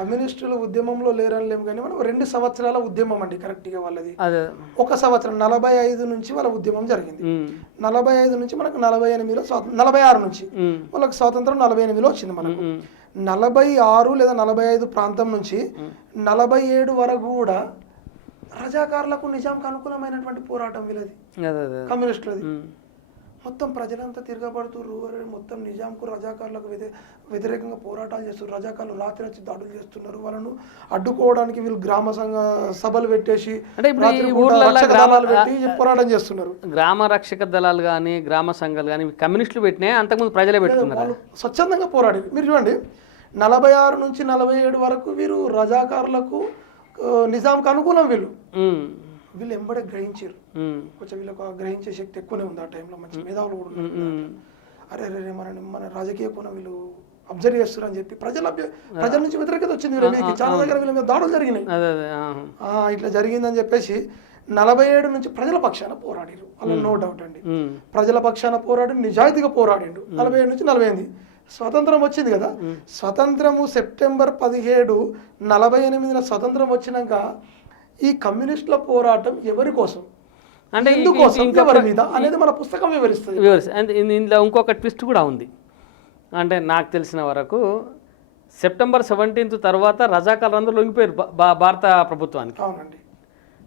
కమ్యూనిస్టులు ఉద్యమంలో లేరని లేము, కానీ మనం 2 సంవత్సరాల ఉద్యమం అండి కరెక్ట్గా వాళ్ళది. ఒక సంవత్సరం 45 నుంచి వాళ్ళ ఉద్యమం జరిగింది. 45 నుంచి మనకు 48లో 46 నుంచి వాళ్ళకి స్వాతంత్రం 48లో వచ్చింది. మనకు 46 లేదా 45 ప్రాంతం నుంచి 47 వరకు కూడా రజాకారులకు నిజాంకు అనుకూలమైనటువంటి పోరాటం వీళ్ళది, కమ్యూనిస్టులది. మొత్తం ప్రజలంతా తిరగబడుతున్నారు, మొత్తం నిజాంకు రజాకారులకు వ్యతిరేకంగా పోరాటాలు చేస్తున్నారు. రజాకారులు రాత్రి వచ్చి దాడులు చేస్తున్నారు, వాళ్ళను అడ్డుకోవడానికి వీళ్ళు గ్రామ సభలు పెట్టేసి పోరాటం చేస్తున్నారు. గ్రామ రక్షక దళాలు కానీ గ్రామ సంఘాలు కానీ కమ్యూనిస్టులు పెట్టినాయి, అంతకుముందు ప్రజలే పెట్టుకున్నారు. వాళ్ళు స్వచ్ఛందంగా పోరాడి. మీరు చూడండి 46 నుంచి 47 వరకు వీరు రజాకారులకు నిజాంకు అనుకూలం. వీళ్ళు ఎంబడే గ్రహించారు, కొంచెం వీళ్ళకు గ్రహించే శక్తి ఎక్కువనే ఉంది ఆ టైంలో, మంచి మేధావులు కూడా ఉన్నారు. అరే మన రాజకీయ కోణం వీళ్ళు అబ్జర్వ్ చేస్తారు అని చెప్పి ప్రజల నుంచి వ్యతిరేకత వచ్చింది. చాలా దగ్గర వీళ్ళ మీద దాడులు జరిగినాయి. ఇట్లా జరిగిందని చెప్పేసి 47 నుంచి ప్రజల పక్షాన పోరాడారు, అలా నో డౌట్ అండి. ప్రజల పక్షాన పోరాడి నిజాయితీగా పోరాడిండు. 47 నుంచి 48 స్వతంత్రం వచ్చింది కదా, స్వతంత్రము సెప్టెంబర్ 17, 48 స్వతంత్రం వచ్చినాక ఈ కమ్యూనిస్టుల పోరాటం ఎవరి కోసం, అంటే ఎందుకోసం, ఎవరి మీద అనేది మన పుస్తకం వివరిస్తుంది. అంటే ఇందులో ఇంకొక ట్విస్ట్ కూడా ఉంది. అంటే నాకు తెలిసిన వరకు సెప్టెంబర్ 17 తర్వాత రజాకారులందరూ లొంగిపోయారు భారత ప్రభుత్వానికి. అవునండి,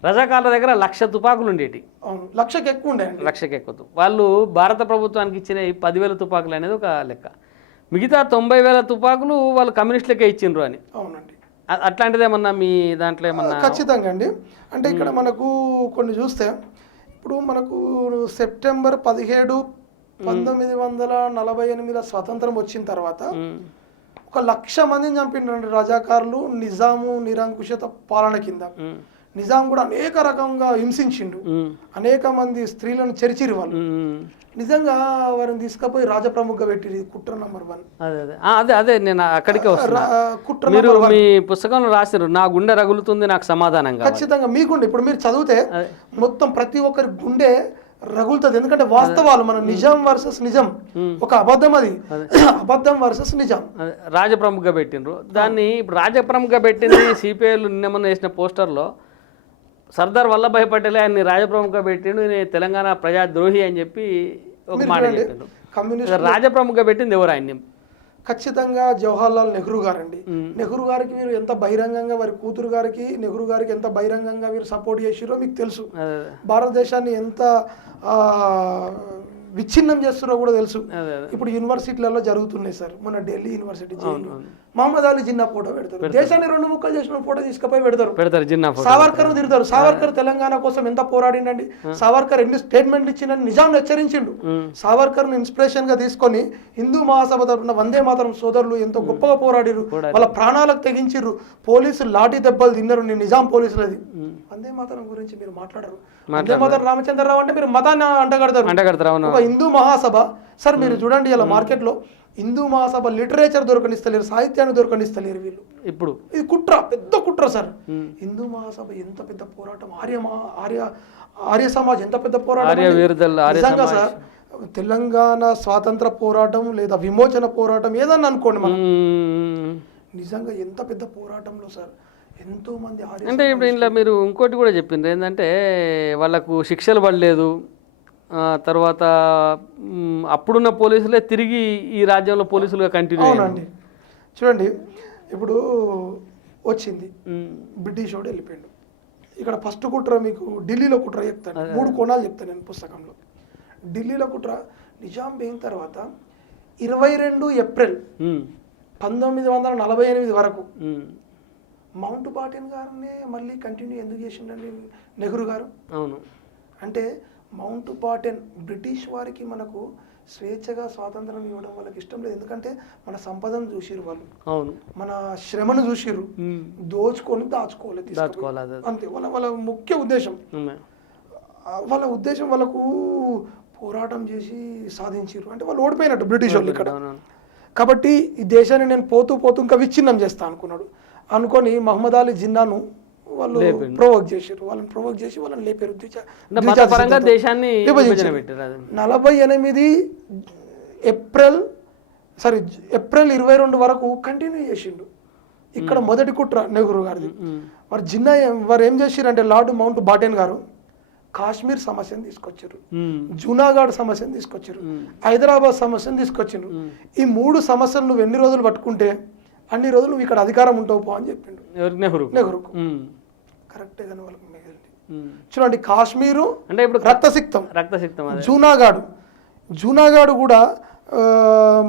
రజాకారుల దగ్గర 1,00,000 తుపాకులు ఉండేటి. అవును, 1,00,000కి ఎక్కువ ఉండేయండి. 1,00,000కి ఎక్కువ. వాళ్ళు భారత ప్రభుత్వానికి ఇచ్చిన ఈ 10,000 తుపాకులు అనేది ఒక లెక్క. మిగతా 90,000 తుపాకులు వాళ్ళు కమ్యూనిస్టులకే ఇచ్చిండ్రు అని. అవునండి, అట్లాంటిది ఏమన్నా మీ దాంట్లో ఏమన్నా? ఖచ్చితంగా అండి. అంటే ఇక్కడ మనకు కొన్ని చూస్తే ఇప్పుడు మనకు సెప్టెంబర్ 17, 1948 స్వతంత్రం వచ్చిన తర్వాత 1,00,000 మందిని చంపిండండి రజాకారులు నిజాము నిరంకుశత పాలన కింద. నిజాం కూడా అనేక రకంగా హింసించిండు, అనేక మంది స్త్రీలను చెరిచిరు వాళ్ళు. నిజంగా వారిని తీసుకుపోయి రాజప్రముఖ పెట్టిరు. కుట్ర నంబర్ 1. అదే నేను అక్కడికే వస్తున్నా. మీరు మీ పుస్తకంలో రాశారు, నా గుండె రగులుతుంది నాకు సమాధానంగా. ఖచ్చితంగా మీ గుండె ఇప్పుడు మీరు చదివితే మొత్తం ప్రతి ఒక్కరి గుండె రగులుతుంది. ఎందుకంటే వాస్తవాలు, మన నిజాం వర్సెస్ నిజాం, ఒక అబద్ధం, అది అబద్ధం వర్సెస్ నిజాం. రాజప్రముఖ పెట్టిండ్రు దాన్ని. ఇప్పుడు రాజప్రముఖ పెట్టింది సిపిఐలు నిన్నమన్న వేసిన పోస్టర్లో సర్దార్ వల్లభాయ్ పటేల్ ఆయన్ని రాజప్రముఖ పెట్టిండు, తెలంగాణ ప్రజాద్రోహి అని చెప్పి ఒక మాట చెప్పిండు. కమ్యూనిస్ట్ రాజప్రముఖ పెట్టింది ఎవరు ఆయన్ని? ఖచ్చితంగా జవహర్లాల్ నెహ్రూ గారండి. నెహ్రూ గారికి వీరు ఎంత బహిరంగంగా, వారి కూతురు గారికి నెహ్రూ గారికి ఎంత బహిరంగంగా వీరు సపోర్ట్ చేసిరో మీకు తెలుసు. భారతదేశాన్ని ఎంత విచ్ఛిన్నం చేస్తున్నారో కూడా తెలుసు. ఇప్పుడు యూనివర్సిటీలలో జరుగుతున్నాయి సార్. మన ఢిల్లీ యూనివర్సిటీ మహమ్మద్ అలీ జిన్నా ఫోటో పెడతారు, దేశాన్ని 2 ముక్కలు చేసిన ఫోటో తీసుకుపోయి పెడతారు. సావర్కర్ తిడతారు. సావర్కర్ తెలంగాణ కోసం ఎంత పోరాడిండండి. సావర్కర్ ఎన్ని స్టేట్మెంట్లు ఇచ్చిండని నిజాం హెచ్చరించిండు. సావర్కర్ ను ఇన్స్పిరేషన్ గా తీసుకొని హిందూ మహాసభ తరపున వందే మాతరం సోదరులు ఎంతో గొప్పగా పోరాడిరు, వాళ్ళ ప్రాణాలకు తెగించిర్రు. పోలీసులు లాఠీ దెబ్బలు తిన్నారు నిజాం పోలీసులది. వందే మాతరం గురించి మీరు మాట్లాడరు. వందే మాతరం రామచంద్రరావు అంటే మీరు మతాన్ని అంటగడతారు. ఒక హిందూ మహాసభ సార్, మీరు చూడండి ఇలా మార్కెట్లో హిందూ మహాసభ లిటరేచర్ దొరకనిస్తలేరు, సాహిత్యాన్ని దొరకనిస్తలేరు వీళ్ళు. ఇప్పుడు ఇది కుట్ర, పెద్ద కుట్ర సార్. హిందూ మహాసభ ఎంత పెద్ద పోరాటం, ఆర్య సమాజ్ ఎంత పెద్ద పోరాటం. నిజంగా సార్, తెలంగాణ స్వాతంత్ర పోరాటం లేదా విమోచన పోరాటం ఏదన్నా అనుకోండి మనం, నిజంగా ఎంత పెద్ద పోరాటంలో సార్ ఎంతో మంది. అంటే ఇప్పుడు ఇంట్లో మీరు ఇంకోటి కూడా చెప్పిండ్రు ఏంటంటే వాళ్ళకు శిక్షలు పడలేదు, తర్వాత అప్పుడున్న పోలీసులే తిరిగి ఈ రాజ్యంలో పోలీసులుగా కంటిన్యూ. అవునండి, చూడండి ఇప్పుడు వచ్చింది బ్రిటిష్ వాడు వెళ్ళిపోయాడు. ఇక్కడ ఫస్ట్ కుట్ర మీకు ఢిల్లీలో కుట్ర చెప్తాను, 3 కోణాలు చెప్తాను నేను పుస్తకంలో. ఢిల్లీలో కుట్ర నిజాం పోయిన తర్వాత 22 ఏప్రిల్ 1948 వరకు మౌంట్ బాటన్ గారినే మళ్ళీ కంటిన్యూ ఎందుకు చేసిండండి నెహ్రూ గారు? అవును, అంటే మౌంట్ బాటన్ బ్రిటిష్ వారికి మనకు స్వేచ్ఛగా స్వాతంత్రం ఇవ్వడం వాళ్ళకి ఇష్టం లేదు. ఎందుకంటే మన సంపదను చూసిరు వాళ్ళు, అవును, మన శ్రమను చూసిరు, దోచుకొని దాచుకోవాలి అంతే. వాళ్ళ ముఖ్య ఉద్దేశం, వాళ్ళ ఉద్దేశం వాళ్ళకు పోరాటం చేసి సాధించారు అంటే వాళ్ళు ఓడిపోయినట్టు బ్రిటిష్ వాళ్ళు ఇక్కడ. కాబట్టి ఈ దేశాన్ని నేను పోతూ ఇంకా విచ్ఛిన్నం చేస్తా అనుకొని మహమ్మద్ అలీ జిన్నాను వాళ్ళు ప్రొవోక్ చేశారు. వాళ్ళని ప్రొవోక్ చేసి వాళ్ళని లేపారు. 48 ఏప్రిల్ 22 వరకు కంటిన్యూ చేసిండు. ఇక్కడ మొదటి కుట్ర నెహ్రూ గారిది. మరి జిన్నా వారు ఏం చేశారంటే లార్డ్ మౌంట్ బాటన్ గారు కాశ్మీర్ సమస్యను తీసుకొచ్చారు, జూనాగఢ్ సమస్యను తీసుకొచ్చారు, హైదరాబాద్ సమస్యను తీసుకొచ్చారు. ఈ 3 సమస్యలు నువ్వు ఎన్ని రోజులు పట్టుకుంటే అన్ని రోజులు నువ్వు ఇక్కడ అధికారం ఉంటావు పో అని చెప్పిండు నెహ్రూకు. కరెక్టే కానీ వాళ్ళకి మిగిలింది. చూడండి, కాశ్మీరు అంటే ఇప్పుడు రక్తసిక్తం, జూనాగఢ్ కూడా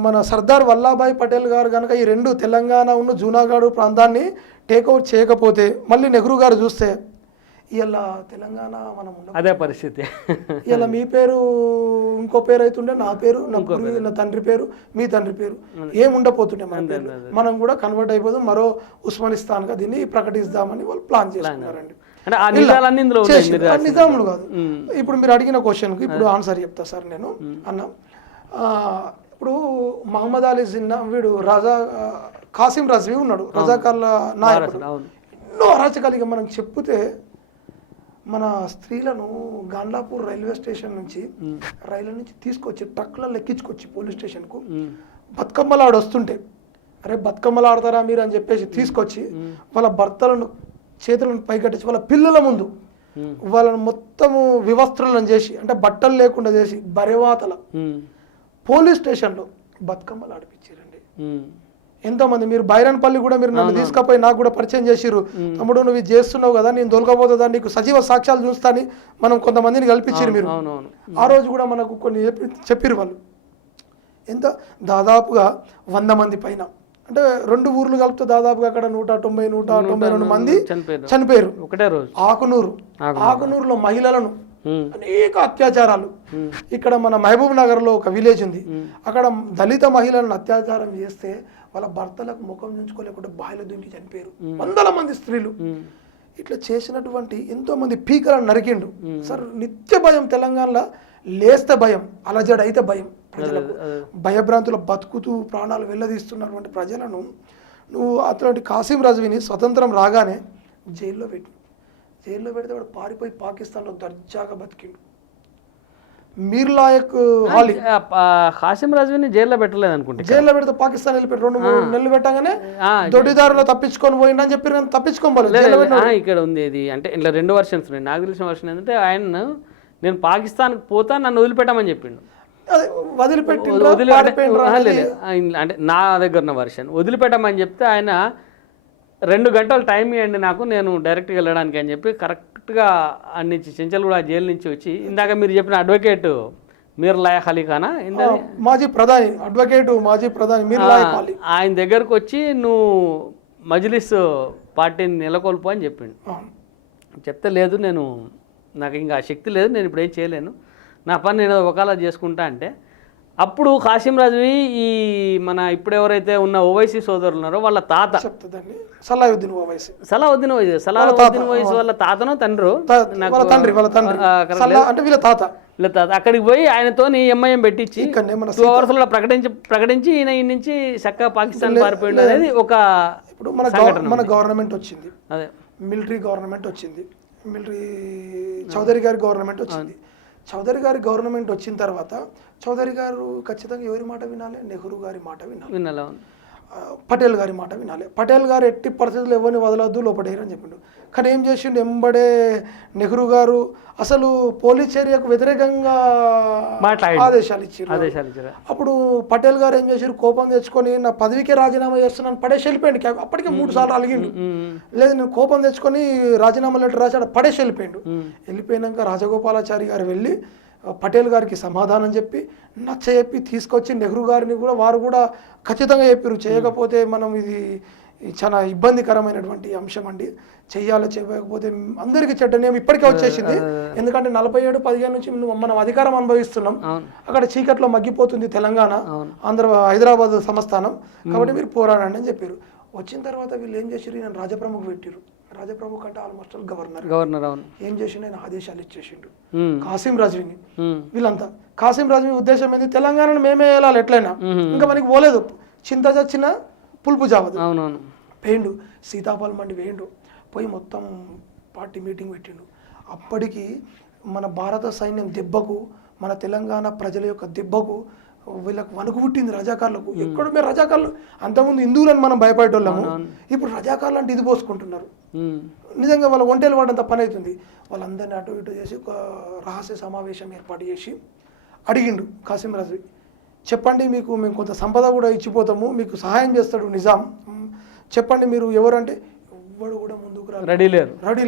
మన సర్దార్ వల్లభాయ్ పటేల్ గారు కనుక ఈ 2 తెలంగాణ ఉన్న జూనాగఢ్ ప్రాంతాన్ని టేక్అవుట్ చేయకపోతే మళ్ళీ నెహ్రూ గారు చూస్తే ఇలా తెలంగాణ మనం అదే పరిస్థితి. ఇలా మీ పేరు ఇంకో పేరు అవుతుండే, నా పేరు, నా తండ్రి పేరు, మీ తండ్రి పేరు ఏముండపోతుండే మనం కూడా కన్వర్ట్ అయిపోదు, మరో ఉస్మానిస్తాన్గా దీన్ని ప్రకటిస్తామని వాళ్ళు ప్లాన్ చేసుకున్నారండి. నిజాములు కాదు. ఇప్పుడు మీరు అడిగిన క్వశ్చన్కి ఇప్పుడు ఆన్సర్ చెప్తా సార్ నేను అన్న. ఇప్పుడు మహమ్మద్ అలీ జిన్నా వీడు కాసిం రజ్వీ ఉన్నాడు, రజాకార్ల నాయకుడు. ఎన్నో అరాచకాలిగా మనం చెప్తే మన స్త్రీలను గాండ్లాపూర్ రైల్వే స్టేషన్ నుంచి రైలు నుంచి తీసుకొచ్చి ట్రక్లలో ఎక్కించుకొచ్చి పోలీస్ స్టేషన్కు బతుకమ్మలాడు వస్తుంటే అరే బతుకమ్మలు ఆడతారా మీరు అని చెప్పేసి తీసుకొచ్చి వాళ్ళ భర్తలను చేతులను పైకట్టించి వాళ్ళ పిల్లల ముందు వాళ్ళని మొత్తము వివస్త్రులను చేసి అంటే బట్టలు లేకుండా చేసి బరివాతల పోలీస్ స్టేషన్లో బతుకమ్మలు ఆడిపించారండి. ఎంతోమంది మీరు బైరన్పల్లి కూడా మీరు నన్ను తీసుకపోయి నాకు కూడా పరిచయం చేసిర్రు, తమ్ముడు నువ్వు ఇది చేస్తున్నావు కదా నేను దొరకపోతుందా నీకు సజీవ సాక్ష్యాలు చూస్తాని మనం కొంతమందిని కల్పించారు మీరు. ఆ రోజు కూడా మనకు కొన్ని చెప్పిరు వాళ్ళు. ఎంత దాదాపుగా 100 మంది పైన అంటే 2 ఊర్లు కలిపితే దాదాపుగా అక్కడ 192 మంది చనిపోయారు ఒకటే రోజు. ఆకునూరులో మహిళలను అనేక అత్యాచారాలు. ఇక్కడ మన మహబూబ్ నగర్ లో ఒక విలేజ్ ఉంది, అక్కడ దళిత మహిళలను అత్యాచారం చేస్తే వాళ్ళ భర్తలకు ముఖం చుంచుకోలేకుండా బాయిలో దుంకి చనిపోయారు 100 మంది స్త్రీలు. ఇట్లా చేసినటువంటి ఎంతో మంది పీకలను నరికిండు. సార్ నిత్య భయం తెలంగాణలో, లేస్తే భయం, అలజడి అయితే భయం. ప్రజలకు భయభ్రాంతుల బతుకుతూ ప్రాణాలు వెళ్ళదీస్తున్నటువంటి ప్రజలను నువ్వు అటువంటి కాసిం రజ్వీని స్వతంత్రం రాగానే జైల్లో పెడితే వాడు పారిపోయి పాకిస్తాన్లో దర్జాగా బతికిండు. మీర్ లాయక్ హాలీ కాసిం రజ్వీని జైల్లో పెట్టలేదు అనుకుంటే, జైల్లో పెడితే పాకిస్తాన్ వెళ్ళిపెట్టి 2-3 నెలలు పెట్టగానే దొడ్డిదారులో తప్పించుకొని పోయిండు అని చెప్పి తప్పించుకోవాలి. ఇక్కడ ఉంది ఇది అంటే ఇట్లా 2 వర్షన్స్ ఉన్నాయి. నాకు తెలిసిన వర్షన్ ఏంటంటే ఆయన నేను పాకిస్తాన్కి పోతా నన్ను వదిలిపెట్టమని చెప్పిండు. అంటే నా దగ్గర ఉన్న వర్షన్ వదిలిపెట్టమని చెప్తే ఆయన 2 గంటలు టైం ఇవ్వండి నాకు, నేను డైరెక్ట్గా వెళ్ళడానికి అని చెప్పి కరెక్ట్గా అన్నించి చెంచల్గూడ జైలు నుంచి వచ్చి ఇందాక మీరు చెప్పిన అడ్వకేట్ మీర్ లాయక్ అలీ ఖానా మాజీ ప్రధాని అడ్వకేట్ మాజీ ప్రధాని మీర్ లాయక్ అలీ ఆయన దగ్గరకు వచ్చి నువ్వు మజ్లిస్ పార్టీని నెలకొల్పు అని చెప్పిండు. చెప్తే లేదు నాకు ఇంకా శక్తి లేదు, నేను ఇప్పుడు ఏం చేయలేను, నా పని నేను ఒకలా చేసుకుంటా అంటే అప్పుడు కాసిం రజ్వీ ఈ మన ఇప్పుడు ఎవరైతే ఉన్న ఓవైసీ సోదరులు ఉన్నారో వాళ్ళ తాత సలావుద్దీన్ ఓవైసీ వాళ్ళ తాతనో తండ్రి వీళ్ళ తాత అక్కడికి పోయి ఆయనతో ఎంఐఎం పెట్టించి 2 hours లో ప్రకటించి ఈయన ఈ నుంచి చక్కగా పాకిస్తాన్ పారిపోయింది అనేది ఒక ఇప్పుడు మన గవర్నమెంట్ వచ్చింది, అదే మిలిటరీ గవర్నమెంట్ వచ్చింది, మిలిటరీ చౌదరి గారి గవర్నమెంట్ వచ్చింది. చౌదరి గారి గవర్నమెంట్ వచ్చిన తర్వాత చౌదరి గారు ఖచ్చితంగా ఎవరి మాట వినాలి? నెహ్రూ గారి మాట వినాలి, పటేల్ గారి మాట వినాలి. పటేల్ గారు ఎట్టి పరిస్థితులు ఎవరిని వదలొద్దు లోపడేయరు అని చెప్పిండు. కానీ ఏం చేసిండు ఎంబడే నెహ్రూ గారు అసలు పోలీస్ చర్యకు వ్యతిరేకంగా ఆదేశాలు ఇచ్చారు. అప్పుడు పటేల్ గారు ఏం చేశారు, కోపం తెచ్చుకొని నా పదవికే రాజీనామా చేస్తున్నాను పడేసి వెళ్ళిపోయింది. అప్పటికే 3 సార్లు అలిగిండు, లేదు నేను కోపం తెచ్చుకొని రాజీనామా లెటర్ రాశాడు, పడేసి వెళ్ళిపోయిండు. వెళ్ళిపోయినాక రాజగోపాలాచారి గారు వెళ్ళి పటేల్ గారికి సమాధానం చెప్పి నచ్చజెప్పి తీసుకొచ్చి నెహ్రూ గారిని కూడా వారు కూడా ఖచ్చితంగా చెప్పారు, చేయకపోతే మనం ఇది చాలా ఇబ్బందికరమైనటువంటి అంశం అండి, చేయకపోతే అందరికీ చెడ్డ నేమ్ ఇప్పటికే వచ్చేసింది. ఎందుకంటే 47-15 నుంచి మనం అధికారం అనుభవిస్తున్నాం, అక్కడ చీకట్లో మగ్గిపోతుంది తెలంగాణ, హైదరాబాద్ సంస్థానం, కాబట్టి మీరు పోరాడండి అని చెప్పారు. వచ్చిన తర్వాత వీళ్ళు ఏం చేసారు, నేను రాజప్రముఖ పెట్టారు. రాజప్రముఖ అంటే ఆల్మోస్ట్ గవర్నర్ ఏం చేసిండు, ఆయన ఆదేశాలు ఇచ్చేసిండు కాసిం రజ్వీని. వీళ్ళంతా కాసిం రజ్వీ ఉద్దేశం ఏంది, తెలంగాణను మేమే వెళ్ళాలి ఎట్లయినా, ఇంకా మనకి పోలేదు, చింత చచ్చిన పులుపు జావదు. పోయిండు సీతాఫలం మండి వేయండు, పోయి మొత్తం పార్టీ మీటింగ్ పెట్టిండు. అప్పటికి మన భారత సైన్యం దెబ్బకు, మన తెలంగాణ ప్రజల యొక్క దెబ్బకు వీళ్ళకి వణుకు పుట్టింది రజాకార్లకు. ఎక్కడ మీరు రజాకార్లు అంతకుముందు హిందువులని మనం భయపడేటోళ్ళము, ఇప్పుడు రజాకార్లు అంటే ఇది పోసుకుంటున్నారు. నిజంగా వాళ్ళ ఒంటేలు పడంత పని అవుతుంది. వాళ్ళందరినీ అటు ఇటు చేసి ఒక రహస్య సమావేశం ఏర్పాటు చేసి అడిగిండు కాసిం రజ్వీ, చెప్పండి మీకు మేము కొంత సంపద కూడా ఇచ్చిపోతాము, మీకు సహాయం చేస్తాడు నిజాం, చెప్పండి మీరు ఎవరంటే ఎవ్వడు కూడా ముందుకు రెడీ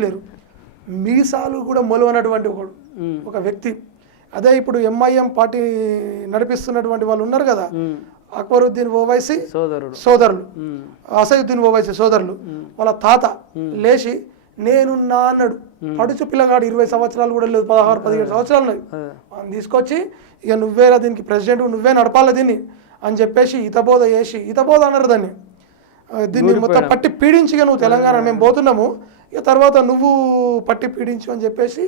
లేరు. మీసాలు కూడా మొలవనటువంటి ఒక వ్యక్తి. అదే ఇప్పుడు ఎంఐఎం పార్టీ నడిపిస్తున్నటువంటి వాళ్ళు ఉన్నారు కదా, అక్బరుద్దీన్ ఓవైసీ సోదరులు, అసదుద్దీన్ ఓవైసీ సోదరులు, వాళ్ళ తాత లేచి నేనున్నా అన్నాడు. పడుచు పిల్లగాడు 20 సంవత్సరాలు కూడా లేదు, 16-17 సంవత్సరాలు ఉన్నాయి. తీసుకొచ్చి ఇక నువ్వేరా దీనికి ప్రెసిడెంట్, నువ్వే నడపాలి దీన్ని అని చెప్పేసి హితబోధ అన్నారు దాన్ని. దీన్ని మొత్తం పట్టి పీడించిగా నువ్వు తెలంగాణ మేము పోతున్నాము, ఇక తర్వాత నువ్వు పట్టి పీడించు అని చెప్పేసి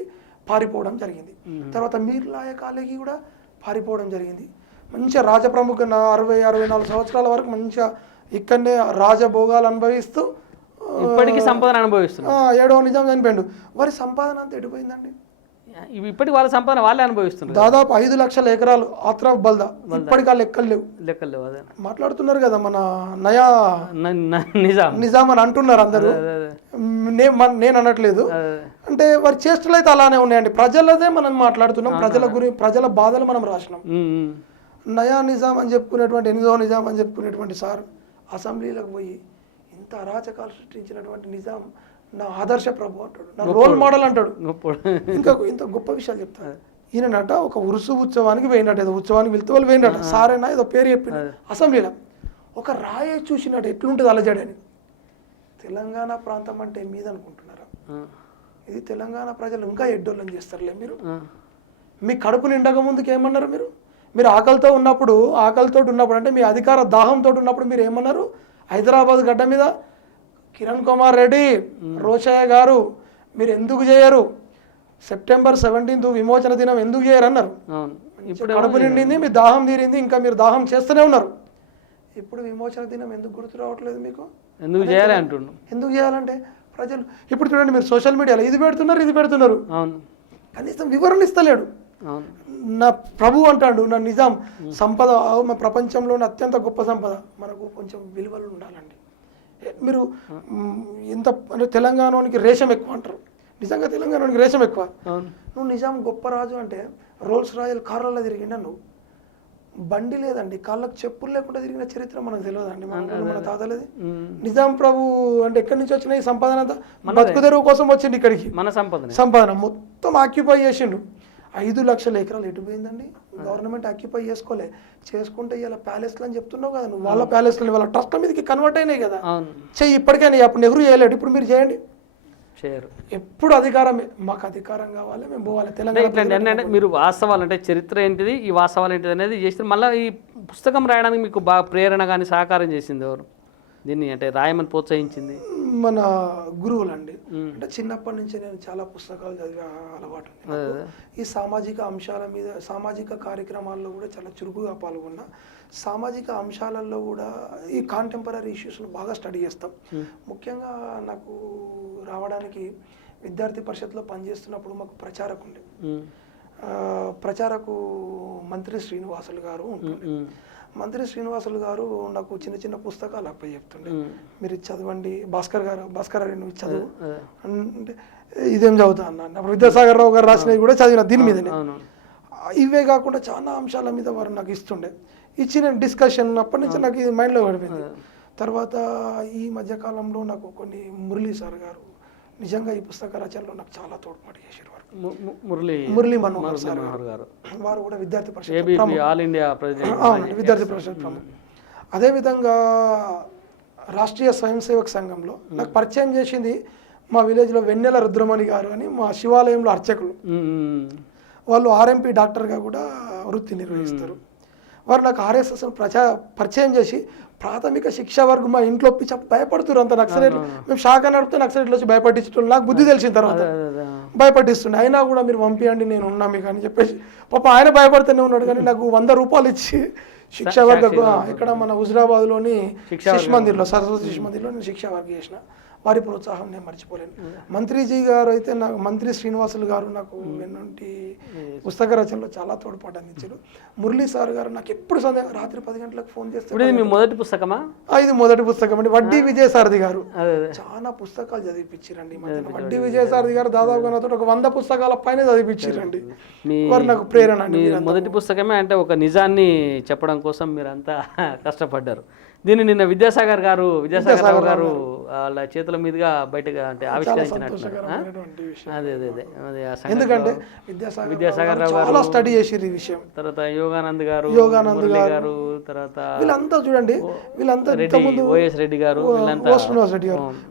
పారిపోవడం జరిగింది. తర్వాత మీర్ లాయక్ అలీకి కూడా పారిపోవడం జరిగింది. మంచిగా రాజప్రముఖ 60-64 సంవత్సరాల వరకు మంచిగా ఇక్కడనే రాజభోగాలు అనుభవిస్తూ ఇప్పటికీ సంపాదన అనుభవిస్తున్నారు. 7వ నిజాం చనిపోయిండు. వారి సంపాదన అంతా ఎడిపోయిందండి. ఇవి ఇప్పటికి వాళ్ళ సంపాదన వాళ్ళే అనుభవిస్తున్నారు. దాదాపు 5 లక్షల ఎకరాలు ఆత్రాఫ్ బల్దా ఇప్పటికి ఆ లెక్కలు లేవు. లెక్కలు లేవు. అదే మాట్లాడుతున్నారు కదా మన నయా నిజాం నిజాం అని అంటున్నారు అందరూ. నేను అనట్లేదు. అంటే వారి చేష్టలు అయితే అలానే ఉన్నాయండి. ప్రజలదే మనం మాట్లాడుతున్నాం, ప్రజల బాధలు మనం రాసినాం. నయా నిజాం అని చెప్పుకునేటువంటి 8వ నిజాం అని చెప్పుకునేటువంటి సార్ అసెంబ్లీలకు పోయి ఇంత అరాచకాలు సృష్టించినటువంటి నిజాం నా ఆదర్శ ప్రభు అంటాడు, నా రోల్ మోడల్ అంటాడు. ఇంకా ఇంత గొప్ప విషయాలు చెప్తాడు. ఈయనట ఒక ఉరుసు ఉత్సవానికి పోయినట్టు, ఏదో ఉత్సవానికి వెళ్తే వాళ్ళు పోయినట్ట, సారైనా ఏదో పేరు చెప్పింది అసెంబ్లీలో. ఒక రాయే చూసినట్టు ఎట్లుంటుంది అలజడని. తెలంగాణ ప్రాంతం అంటే మీద అనుకుంటున్నారా? ఇది తెలంగాణ ప్రజలు ఇంకా ఎడ్డోళ్ళని చేస్తారులే. మీరు మీ కడుపు నిండక ముందుకు ఏమన్నారు? మీరు ఆకలితో ఉన్నప్పుడు అంటే మీ అధికార దాహంతో ఉన్నప్పుడు మీరు ఏమన్నారు? హైదరాబాద్ గడ్డ మీద కిరణ్ కుమార్ రెడ్డి, రోషయ్య గారు మీరు ఎందుకు చేయరు? సెప్టెంబర్ 17 విమోచన దినం ఎందుకు చేయరు అన్నారు. ఇప్పుడు కడుపు నిండింది, మీ దాహం తీరింది, ఇంకా మీరు దాహం చేస్తూనే ఉన్నారు. ఇప్పుడు విమోచన దినం ఎందుకు గుర్తు రావట్లేదు మీకు? ఎందుకు చేయాలి అంటున్నాను. ఎందుకు చేయాలంటే ప్రజలు ఇప్పుడు చూడండి, మీరు సోషల్ మీడియాలో ఇది పెడుతున్నారు, కనీసం వివరణ ఇస్తలేడు. నా ప్రభు అంటాడు, నా నిజాం సంపద ప్రపంచంలోని అత్యంత గొప్ప సంపద. మనకు కొంచెం విలువలు ఉండాలండి. మీరు ఎంత అంటే తెలంగాణకి రేషం ఎక్కువ అంటారు. నిజంగా తెలంగాణకి రేషం ఎక్కువ. నువ్వు నిజాం గొప్ప రాజు అంటే రోల్స్ రాయల్ కార్లలో తిరిగిండా? నువ్వు బండి లేదండి, కాళ్ళకు చెప్పులు లేకుండా తిరిగిన చరిత్ర మనకు తెలియదండి, మన తాతలది. నిజాం ప్రభు అంటే ఎక్కడి నుంచి వచ్చిన ఈ సంపాదన అంతా బతుకు తెరువు కోసం వచ్చింది ఇక్కడికి. మన సంపాదన మొత్తం ఆక్యుపై చేసిండు. 5 లక్షల ఎకరాలు ఎటు పోయిందండి? గవర్నమెంట్ ఆక్యుపై చేసుకుంటే ఇలా ప్యాలెస్లు అని చెప్తున్నావు కదా నువ్వు. వాళ్ళ ప్యాలెస్లు వాళ్ళ ట్రస్ట్ మీదకి కన్వర్ట్ అయినాయి కదా. చెయ్యి ఇప్పటికైనా. అప్పుడు నెహ్రూ చేయలేడు, ఇప్పుడు మీరు చేయండి. ఎప్పుడు అధికారమే, మాకు అధికారం కావాలి, మేము పోవాలి తెలంగాణ. మీరు వాస్తవాలు అంటే చరిత్ర ఏంటిది, ఈ వాస్తవాలు ఏంటిది అనేది చేసి మళ్ళీ ఈ పుస్తకం రాయడానికి మీకు బాగా ప్రేరణ కానీ సహకారం చేసింది ఎవరు? దీన్ని అంటే రాయమని ప్రోత్సహించింది మన గురువులండి. అంటే చిన్నప్పటి నుంచి నేను చాలా పుస్తకాలు చదివే అలవాటు. ఈ సామాజిక అంశాల మీద, సామాజిక కార్యక్రమాల్లో కూడా చాలా చురుకుగా పాల్గొన్నా. సామాజిక అంశాలలో కూడా ఈ కాంటెంపరీ ఇష్యూస్ను బాగా స్టడీ చేస్తాం. ముఖ్యంగా నాకు రావడానికి విద్యార్థి పరిషత్లో పనిచేస్తున్నప్పుడు మాకు ప్రచారకు మంత్రి శ్రీనివాసులు గారు ఉంటుండే. మంత్రి శ్రీనివాసులు గారు నాకు చిన్న చిన్న పుస్తకాలు అప్ప చెప్తుండే, మీరు చదవండి, భాస్కర్ గారు నువ్వు చదువు అంటే ఇదేం చదువుతా అన్న. అప్పుడు విద్యాసాగర్ రావు గారు రాసినవి కూడా చదివిన దీని మీదనే. ఇవే కాకుండా చాలా అంశాల మీద వారు నాకు ఇస్తుండే. ఇచ్చిన డిస్కషన్ అప్పటి నుంచి నాకు ఇది మైండ్లో పడిపోయింది. తర్వాత ఈ మధ్యకాలంలో నాకు కొన్ని మురళీ సార్ గారు నిజంగా ఈ పుస్తక రచనలో నాకు చాలా తోడ్పాటు చేశారు. మురళీ మనోహర్ సార్ గారు, వారు కూడా విద్యార్థి పరిషత్ విద్యార్థి పరిషత్ ప్రముఖ. అదేవిధంగా రాష్ట్రీయ స్వయం సేవక్ సంఘంలో నాకు పరిచయం చేసింది మా విలేజ్లో వెన్నెల రుద్రమణి గారు అని, మా శివాలయంలో అర్చకులు. వాళ్ళు ఆర్ఎంపీ డాక్టర్గా కూడా వృత్తి నిర్వహిస్తారు. వారు నాకు ఆర్ఎస్ఎస్ పరిచయం చేసి ప్రాథమిక శిక్షా వరకు మా ఇంట్లో భయపడుతున్నారు. అంత నక్సలైట్లు మేము శాఖ నడిపితే నక్సలైట్లు వచ్చి భయపట్టించడం నాకు బుద్ధి తెలిసిన తర్వాత భయపట్టిస్తుండే. అయినా కూడా మీరు పంపించండి, నేను ఉన్నా మీకు అని చెప్పేసి పాప ఆయన భయపడుతూనే ఉన్నాడు. కానీ నాకు 100 రూపాయలు ఇచ్చి శిక్షా వర్గ ఇక్కడ మన హుజరాబాద్లోని శిశు మందిర్లో, సరస్వతి శిశు మందిర్లో నేను శిక్షా వర్గ చేసిన. వారి ప్రోత్సాహం నేను మర్చిపోలేను. మంత్రిజీ గారు అయితే నాకు, మంత్రి శ్రీనివాసులు గారు నాకు ఎన్నుంటి పుస్తక రచనలో చాలా తోడ్పాటు అందించారు. మురళీ సార్ గారు నాకు ఎప్పుడు సందేహం, రాత్రి 10 గంటలకు ఫోన్ చేస్తే మొదటి పుస్తకమా? ఇది మొదటి పుస్తకం అండి. వడ్డీ విజయసారథి గారు చాలా పుస్తకాలు చదివిపించారండి. వడ్డీ విజయసారథి గారు దాదాపుగా నాతో ఒక 100 పుస్తకాల పైన చదివిపించారండి. వారు నాకు ప్రేరణ. మొదటి పుస్తకమే అంటే ఒక నిజాన్ని చెప్పడం కోసం మీరంతా కష్టపడ్డారు. దీన్ని నిన్న విద్యాసాగర్ గారు వాళ్ళ చేతుల మీదుగా బయటగా అంటే ఆవిష్కరించినట్టు. ఎందుకంటే విద్యాసాగర్ రావు గారు స్టడీ చేసిర్రు ఈ విషయం. తర్వాత యోగానంద్ గారు, తర్వాత వీళ్ళంతా చూడండి, వీళ్ళంతా ఓఎస్ రెడ్డి గారు,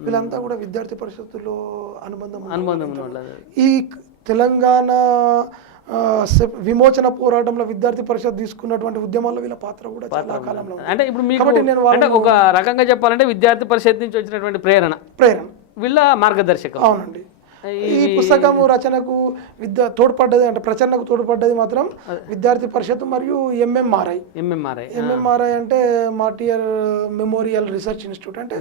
వీళ్ళంతా కూడా విద్యార్థి పరిషత్తుల్లో అనుబంధం. ఉన్నది. ఈ తెలంగాణ విమోచన పోరాటంలో విద్యార్థి పరిషత్ తీసుకున్నటువంటి ఉద్యమాల్లో వీళ్ళ పాత్ర కూడా చాలా కాలంలో. అంటే ఇప్పుడు మీకు అంటే ఒక రకంగా చెప్పాలంటే విద్యార్థి పరిషత్ నుంచి వచ్చినటువంటి ప్రేరణ వీళ్ళ మార్గదర్శకం. అవునండి. ఈ పుస్తకము రచనకు తోడ్పడ్డది అంటే ప్రచరణకు తోడ్పడ్డది మాత్రం విద్యార్థి పరిషత్ మరియు ఎంఎంఆర్ఐ అంటే మార్టియర్ మెమోరియల్ రీసెర్చ్ ఇన్స్టిట్యూట్. అంటే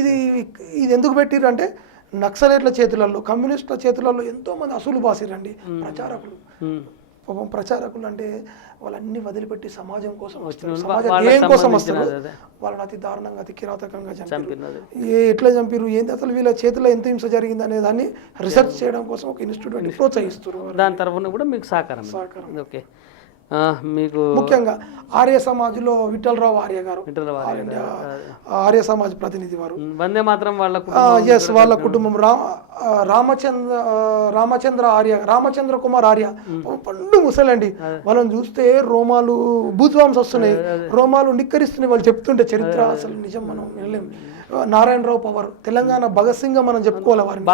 ఇది ఎందుకు పెట్టిర్రు అంటే నక్సలైట్ల చేతులలో కమ్యూనిస్టుల చేతులలో ఎంతోమంది అసూలు బాసిరండి ప్రచారకులు. పాపం ప్రచారకులు అంటే వాళ్ళన్నీ వదిలిపెట్టి సమాజం కోసం వస్తారు, సమాజ ధ్యేయం కోసం వస్తారు. వాళ్ళని అతి దారుణంగా అతి కిరాతకంగా చంపారు. ఎట్లా చంపారు ఏంటి అసలు వీళ్ళ చేతిలో ఎంత హింస జరిగింది అనే దాన్ని రీసెర్చ్ చేయడం కోసం ఒక ఇన్స్టిట్యూట్ ప్రోత్సహిస్తారు. దాని తరఫున కూడా మీకు సహకారం. ఓకే, మీకు ముఖ్యంగా ఆర్య సమాజ్లో విఠలరావు ఆర్య గారు, ఆర్య సమాజ్ ప్రతినిధి వారు, వందే మాత్రం వాళ్ళ వాళ్ళ కుటుంబం రామచంద్ర ఆర్య, రామచంద్ర కుమార్ ఆర్య పండు ముసలండి. వాళ్ళని చూస్తే రోమాలు భూజ్వాంస్ వస్తున్నాయి, రోమాలు నిక్కరిస్తున్నాయి వాళ్ళు చెప్తుంటే చరిత్ర అసలు నిజం మనం వినలేం. నారాయణరావు పవర్ తెలంగాణ భగత్ సింగ్ మనం చెప్పుకోవాలి వారిని.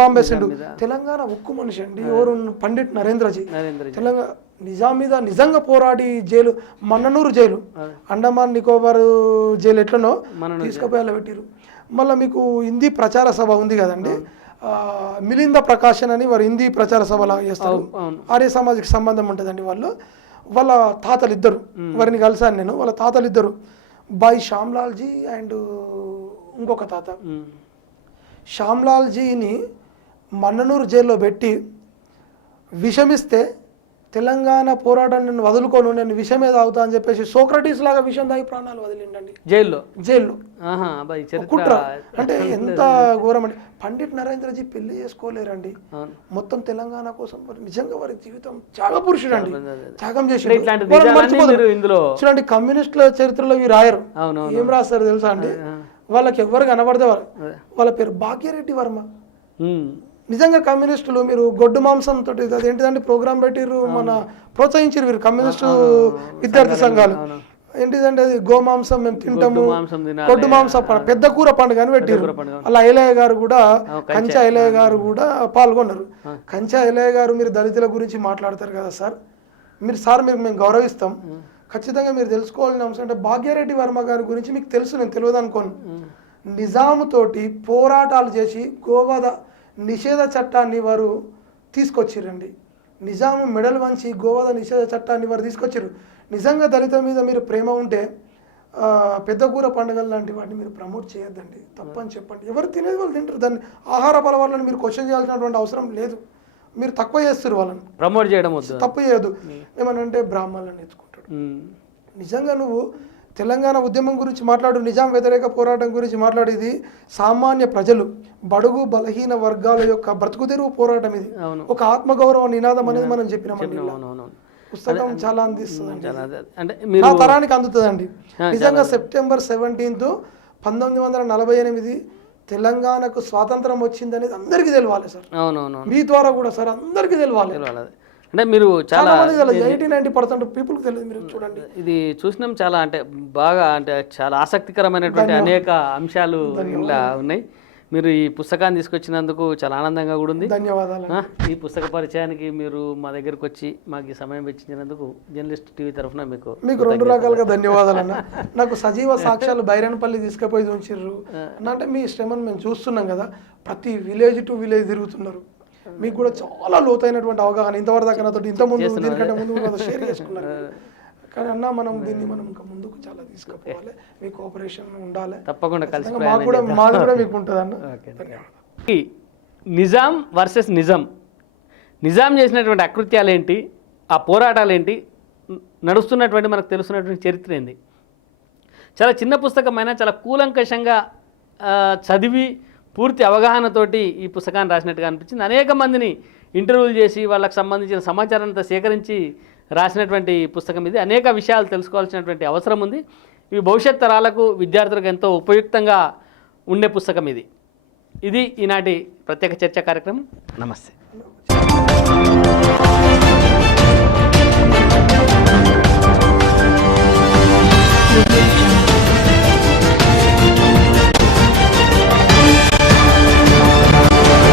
బాంబే సిండు తెలంగాణ ఉక్కు మనిషి అండి. ఎవరు పండిట్ నరేంద్రజీ తెలంగాణ నిజాం మీద నిజంగా పోరాడి jail Mannanur jail Andaman Nicobar jail ఎట్లనో తీసుకుపోయేలా పెట్టిరు. మళ్ళీ మీకు హిందీ ప్రచార సభ ఉంది కదండి, మిలింద ప్రకాశన్ అని వారు హిందీ ప్రచార సభలా చేస్తారు. ఆర్య సమాజ్కి సంబంధం ఉంటుందండి. వాళ్ళ తాతలు ఇద్దరు, వారిని కలిసాను నేను. వాళ్ళ తాతలు ఇద్దరు బాయ్ శ్యామ్లాల్జీ అండ్ ఇంకొక తాత. శ్యామ్లాల్జీని మన్ననూరు జైల్లో పెట్టి విషమిస్తే తెలంగాణ పోరాటం నేను వదులుకోను, నేను విషమే తాగుతా అని చెప్పేసి సోక్రటీస్ లాగా విషం తాగి ప్రాణాలు వదిలిండండి జైల్లో. కుట్ర అంటే ఎంత ఘోరం అండి. పండిట్ నరేంద్రజీ పెళ్లి చేసుకోలేరండి. మొత్తం తెలంగాణ కోసం నిజంగా వారి జీవితం త్యాగ పురుషుడు అండి, త్యాగం చేసి చూడండి. కమ్యూనిస్టుల చరిత్రలో ఇవి రాయరు, ఏం రాస్తారు తెలుసా అండి? వాళ్ళకి ఎవరు కనబడితే వాళ్ళ పేరు భాగ్యరెడ్డి వర్మ. నిజంగా కమ్యూనిస్టులు మీరు గొడ్డు మాంసం తోటి అదేంటిదంటే ప్రోగ్రామ్ పెట్టిర్రు, మన ప్రోత్సహించారు వీరు కమ్యూనిస్టు విద్యార్థి సంఘాలు. ఏంటిదంటే అది గోమాంసం మేము తింటాము, గొడ్డు మాంసం పెద్ద కూర పండుగ అని పెట్టిర్రు. అలా ఐలయ్య గారు కూడా, కంచె ఐలయ్య గారు కూడా పాల్గొన్నారు. కంచె ఐలయ్య గారు మీరు దళితుల గురించి మాట్లాడతారు కదా సార్, మీరు మేము గౌరవిస్తాం, ఖచ్చితంగా మీరు తెలుసుకోవాల్సిన అంశం అంటే భాగ్యారెడ్డి వర్మ గారి గురించి మీకు తెలుసు, నేను తెలియదు అనుకోను. నిజాముతోటి పోరాటాలు చేసి గోవధ నిషేధ చట్టాన్ని వారు తీసుకొచ్చిరండి. నిజాము మెడల్ వంచి గోవధ నిషేధ చట్టాన్ని వారు తీసుకొచ్చారు. నిజంగా దళిత మీద మీరు ప్రేమ ఉంటే పెద్ద కూర పండుగలు లాంటి వాటిని మీరు ప్రమోట్ చేయొద్దండి, తప్పని చెప్పండి. ఎవరు తినేది వాళ్ళు తింటారు, దాన్ని ఆహార అలవాట్లను మీరు క్వశ్చన్ చేయాల్సినటువంటి అవసరం లేదు. మీరు తక్కువ చేస్తారు, వాళ్ళని ప్రమోట్ చేయడం తప్పు చేయొద్దు. ఏమనంటే బ్రాహ్మణులను ఎత్తుకుంటాడు. నిజంగా నువ్వు తెలంగాణ ఉద్యమం గురించి మాట్లాడు, నిజాం వ్యతిరేక పోరాటం గురించి మాట్లాడేది సామాన్య ప్రజలు, బడుగు బలహీన వర్గాల యొక్క బ్రతుకు తెరువు పోరాటం. ఇది ఒక ఆత్మగౌరవ నినాదం అనేది మనం చెప్పినామండి. పుస్తకం చాలా అందిస్తుంది, నా తరానికి అందుతుందండి. నిజంగా సెప్టెంబర్ 17, 1948 తెలంగాణకు స్వాతంత్రం వచ్చింది అనేది అందరికీ తెలవాలి సార్. మీ ద్వారా కూడా సార్ అందరికీ తెలవాలి. అంటే మీరు చాలా 80-90% పీపుల్కి తెలియదు. మీరు చూడండి, ఇది చూసినాం, చాలా అంటే బాగా అంటే చాలా ఆసక్తికరమైనటువంటి అనేక అంశాలు ఇలా ఉన్నాయి. మీరు ఈ పుస్తకాన్ని తీసుకొచ్చినందుకు చాలా ఆనందంగా కూడా ఉంది. ధన్యవాదాలు. ఈ పుస్తక పరిచయానికి మీరు మా దగ్గరకు వచ్చి మాకు ఈ సమయం వెచ్చించినందుకు జర్నలిస్ట్ టీవీ తరఫున మీకు 2 రకాలుగా ధన్యవాదాలు అన్న. నాకు సజీవ సాక్ష్యాలు బైరన్పల్లి తీసుకుపోయి ఉంచిర్రు అంటే మీ శ్రమను మేము చూస్తున్నాం కదా. ప్రతి విలేజ్ టు విలేజ్ తిరుగుతున్నారు. మీకు కూడా చాలా లోతైనటువంటి అవగాహన ఇంతవరకు దాకా నాతో ఇంతకుముందు దీనికంటే ముందు షేర్ చేసుకున్నారు. కానీ అన్న మనం దీన్ని ఇంకా ముందుకు చాలా తీసుకుపోవాలి. మీ కోఆపరేషన్ ఉండాలి తప్పకుండా. కలిసి మాది కూడా మీకు ఉంటుంది అన్న. నిజాం వర్సెస్ నిజాం చేసినటువంటి అకృత్యాలు ఏంటి, ఆ పోరాటాలు ఏంటి, నడుస్తున్నటువంటి మనకు తెలుస్తున్నటువంటి చరిత్ర ఏంది. చాలా చిన్న పుస్తకమైనా చాలా కూలంకషంగా చదివి పూర్తి అవగాహనతోటి ఈ పుస్తకాన్ని రాసినట్టుగా అనిపించింది. అనేక మందిని ఇంటర్వ్యూలు చేసి వాళ్ళకి సంబంధించిన సమాచారాన్ని సేకరించి రాసినటువంటి పుస్తకం ఇది. అనేక విషయాలు తెలుసుకోవాల్సినటువంటి అవసరం ఉంది. ఇవి భవిష్యత్ తరాలకు, విద్యార్థులకు ఎంతో ఉపయుక్తంగా ఉండే పుస్తకం ఇది. ఇది ఈనాటి ప్రత్యేక చర్చా కార్యక్రమం. నమస్తే.